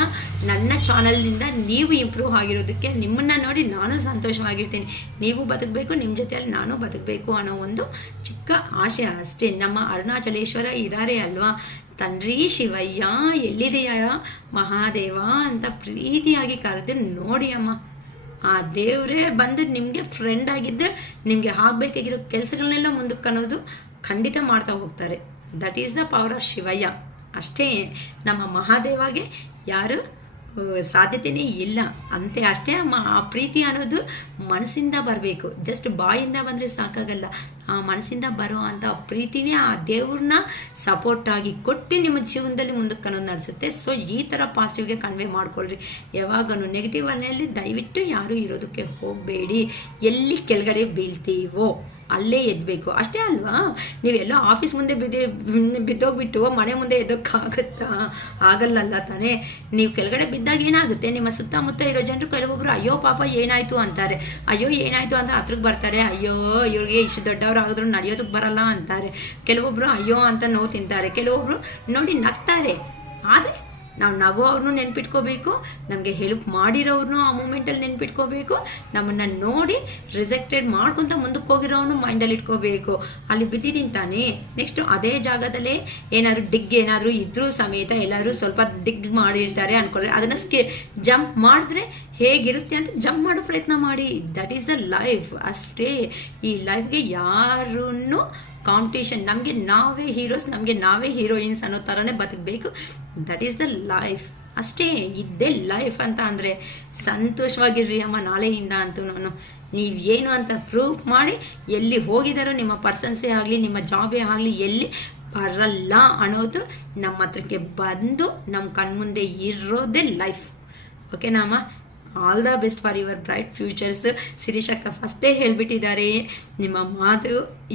ನನ್ನ ಚಾನಲ್ನಿಂದ ನೀವು ಇಂಪ್ರೂವ್ ಆಗಿರೋದಕ್ಕೆ ನಿಮ್ಮನ್ನು ನೋಡಿ ನಾನು ಸಂತೋಷವಾಗಿರ್ತೀನಿ. ನೀವು ಬದುಕಬೇಕು, ನಿಮ್ಮ ಜೊತೆಯಲ್ಲಿ ನಾನು ಬದುಕಬೇಕು ಅನ್ನೋ ಒಂದು ಚಿಕ್ಕ ಆಶೆ ಅಷ್ಟೇ. ನಮ್ಮ ಅರುಣಾಚಲೇಶ್ವರ ಇದ್ದಾರೆ ಅಲ್ವಾ, ತಂಡ್ರಿ ಶಿವಯ್ಯ ಎಲ್ಲಿದೆಯಾ ಮಹಾದೇವ ಅಂತ ಪ್ರೀತಿಯಾಗಿ ಕರೆದು ನೋಡಿ ಅಮ್ಮ. ಆ ದೇವರೇ ಬಂದು ನಿಮಗೆ ಫ್ರೆಂಡ್ ಆಗಿದ್ದರೆ ನಿಮಗೆ ಆಗಬೇಕಾಗಿರೋ ಕೆಲಸಗಳನ್ನೆಲ್ಲ ಮುಂದಕ್ಕೆ ಅನ್ನೋದು ಖಂಡಿತ ಮಾಡ್ತಾ ಹೋಗ್ತಾರೆ. That is the power of Shivaiah. ಅಷ್ಟೇ ನಮ್ಮ ಮಹಾದೇವಾಗೆ ಯಾರು ಸಾಧ್ಯತೆಯೇ ಇಲ್ಲ ಅಂತೆ. ಅಷ್ಟೇ ಆ ಪ್ರೀತಿ ಅನ್ನೋದು ಮನಸ್ಸಿಂದ ಬರಬೇಕು. ಜಸ್ಟ್ ಬಾಯಿಂದ ಬಂದರೆ ಸಾಕಾಗಲ್ಲ. ಆ ಮನಸ್ಸಿಂದ ಬರೋ ಅಂಥ ಪ್ರೀತಿನೇ ಆ ದೇವ್ರನ್ನ ಸಪೋರ್ಟ್ ಆಗಿ ಕೊಟ್ಟು ನಿಮ್ಮ ಜೀವನದಲ್ಲಿ ಮುಂದಕ್ಕೆ ಅನ್ನೋದು ನಡೆಸುತ್ತೆ. ಸೊ ಈ ಥರ ಪಾಸಿಟಿವ್ಗೆ ಕನ್ವೆ ಮಾಡ್ಕೊಳ್ರಿ. ಯಾವಾಗಲೂ ನೆಗೆಟಿವ್ ಅನ್ನಲ್ಲಿ ದಯವಿಟ್ಟು ಯಾರೂ ಇರೋದಕ್ಕೆ ಹೋಗಬೇಡಿ. ಎಲ್ಲಿ ಕೆಳಗಡೆ ಬೀಳ್ತೀವೋ ಅಲ್ಲೇ ಎದ್ದಬೇಕು, ಅಷ್ಟೇ ಅಲ್ವಾ? ನೀವೆಲ್ಲ ಆಫೀಸ್ ಮುಂದೆ ಬಿದ್ದೋಗ್ಬಿಟ್ಟು ಮನೆ ಮುಂದೆ ಎದ್ದೋಕ್ಕಾಗುತ್ತಾ? ಆಗಲ್ಲ ತಾನೇ. ನೀವು ಕೆಳಗಡೆ ಬಿದ್ದಾಗ ಏನಾಗುತ್ತೆ, ನಿಮ್ಮ ಸುತ್ತಮುತ್ತ ಇರೋ ಜನರು ಕೆಲವೊಬ್ರು ಅಯ್ಯೋ ಪಾಪ ಏನಾಯಿತು ಅಂತಾರೆ. ಅಯ್ಯೋ ಏನಾಯಿತು ಅಂತ ಹತ್ರಕ್ಕೆ ಬರ್ತಾರೆ. ಅಯ್ಯೋ ಇವ್ರಿಗೆ ಇಷ್ಟು ದೊಡ್ಡವರಾಗಿದ್ರು ನಡೆಯೋದಕ್ಕೆ ಬರಲ್ಲ ಅಂತಾರೆ. ಕೆಲವೊಬ್ರು ಅಯ್ಯೋ ಅಂತ ನೋವು ತಿಂತಾರೆ. ಕೆಲವೊಬ್ರು ನೋಡಿ ನಗ್ತಾರೆ. ಆದರೆ ನಾವು ನಗೋವ್ರನ್ನೂ ನೆನ್ಪಿಟ್ಕೋಬೇಕು, ನಮಗೆ ಹೆಲ್ಪ್ ಮಾಡಿರೋರ್ನು ಆ ಮೂಮೆಂಟಲ್ಲಿ ನೆನ್ಪಿಟ್ಕೋಬೇಕು, ನಮ್ಮನ್ನು ನೋಡಿ ರಿಜೆಕ್ಟೆಡ್ ಮಾಡ್ಕೊತ ಮುಂದಕ್ಕೆ ಹೋಗಿರೋನು ಮೈಂಡಲ್ಲಿ ಇಟ್ಕೋಬೇಕು. ಅಲ್ಲಿ ಬಿದ್ದಿದ್ದೀನಿ ತಾನೇ, ನೆಕ್ಸ್ಟು ಅದೇ ಜಾಗದಲ್ಲೇ ಏನಾದರೂ ಇದ್ರೂ ಸಮೇತ ಎಲ್ಲರೂ ಸ್ವಲ್ಪ ಡಿಗ್ ಮಾಡಿರ್ತಾರೆ ಅನ್ಕೊಳ್ಳಿ. ಅದನ್ನು ಜಂಪ್ ಮಾಡಿದ್ರೆ ಹೇಗಿರುತ್ತೆ ಅಂತ ಜಂಪ್ ಮಾಡೋ ಪ್ರಯತ್ನ ಮಾಡಿ. That is the life. ಅಷ್ಟೇ. ಈ ಲೈಫ್ಗೆ ಯಾರನ್ನು ಕಾಂಪಿಟೇಷನ್, ನಮಗೆ ನಾವೇ ಹೀರೋಸ್, ನಮಗೆ ನಾವೇ ಹೀರೋಯಿನ್ಸ್ ಅನ್ನೋ ಥರನೇ ಬದುಕಬೇಕು. That is the life. ಅಷ್ಟೇ. ಇದ್ದೇ ಲೈಫ್ ಅಂತ ಅಂದರೆ ಸಂತೋಷವಾಗಿರ್ರಿ ಅಮ್ಮ. ನಾಳೆಯಿಂದ ಅಂತೂ ನೀವು ಏನು ಅಂತ ಪ್ರೂವ್ ಮಾಡಿ ಎಲ್ಲಿ ಹೋಗಿದಾರೋ ನಿಮ್ಮ ಪರ್ಸನ್ಸೇ ಆಗಲಿ, ನಿಮ್ಮ ಜಾಬೇ ಆಗಲಿ, ಎಲ್ಲಿ ಬರಲ್ಲ ಅನ್ನೋದು ನಮ್ಮ ಹತ್ರಕ್ಕೆ ಬಂದು ನಮ್ಮ ಕಣ್ಮುಂದೆ ಇರೋದೇ ಲೈಫ್. ಓಕೆನಾ ಅಮ್ಮ? All the best for your bright futures. ಶಿರೀಷಕ್ಕ ಫಸ್ಟೇ ಹೇಳಿಬಿಟ್ಟಿದ್ದಾರೆ ನಿಮ್ಮ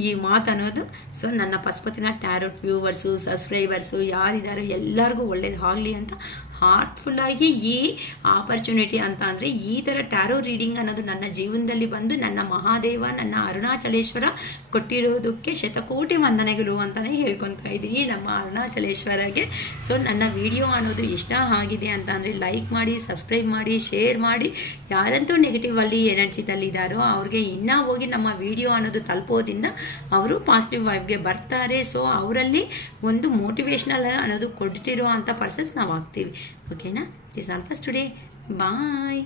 ಈ ಮಾತು ಅನ್ನೋದು. ಸೊ ನನ್ನ ಪಶುಪತಿನ ಟ್ಯಾರೋಟ್ ವ್ಯೂವರ್ಸು, ಸಬ್ಸ್ಕ್ರೈಬರ್ಸು ಯಾರಿದ್ದಾರೋ ಎಲ್ಲರಿಗೂ ಒಳ್ಳೇದು ಆಗಲಿ ಅಂತ ಹಾರ್ಟ್ಫುಲ್ಲಾಗಿ ಈ ಆಪರ್ಚುನಿಟಿ ಅಂತ ಅಂದರೆ ಈ ಥರ ಟ್ಯಾರೋ ರೀಡಿಂಗ್ ಅನ್ನೋದು ನನ್ನ ಜೀವನದಲ್ಲಿ ಬಂದು ನನ್ನ ಮಹಾದೇವ, ನನ್ನ ಅರುಣಾಚಲೇಶ್ವರ ಕೊಟ್ಟಿರೋದಕ್ಕೆ ಶತಕೋಟಿ ವಂದನೆಗಳು ಅಂತಲೇ ಹೇಳ್ಕೊತಾ ಇದ್ದೀನಿ ನಮ್ಮ ಅರುಣಾಚಲೇಶ್ವರಗೆ. ಸೊ ನನ್ನ ವಿಡಿಯೋ ಅನ್ನೋದು ಇಷ್ಟ ಆಗಿದೆ ಅಂತ ಅಂದರೆ ಲೈಕ್ ಮಾಡಿ, ಸಬ್ಸ್ಕ್ರೈಬ್ ಮಾಡಿ, ಶೇರ್ ಮಾಡಿ. ಯಾರಂತೂ ನೆಗೆಟಿವ್ ಅಲ್ಲಿ ಎನರ್ಜಿದಲ್ಲಿದ್ದಾರೋ ಅವ್ರಿಗೆ ಇನ್ನೂ ಹೋಗಿ ನಮ್ಮ ವಿಡಿಯೋ ಅನ್ನೋದು ತಲುಪೋದ್ರಿಂದ ಅವರು ಪಾಸಿಟಿವ್ ವೈಬ್ಗೆ ಬರ್ತಾರೆ. ಸೊ ಅವರಲ್ಲಿ ಒಂದು ಮೋಟಿವೇಶ್ನಲ್ ಅನ್ನೋದು ಕೊಡ್ತಿರೋ ಅಂಥ ಪರ್ಸನ್ಸ್ ನಾವು ಆಗ್ತೀವಿ. ಓಕೆನಾ? It is all for today. Bye.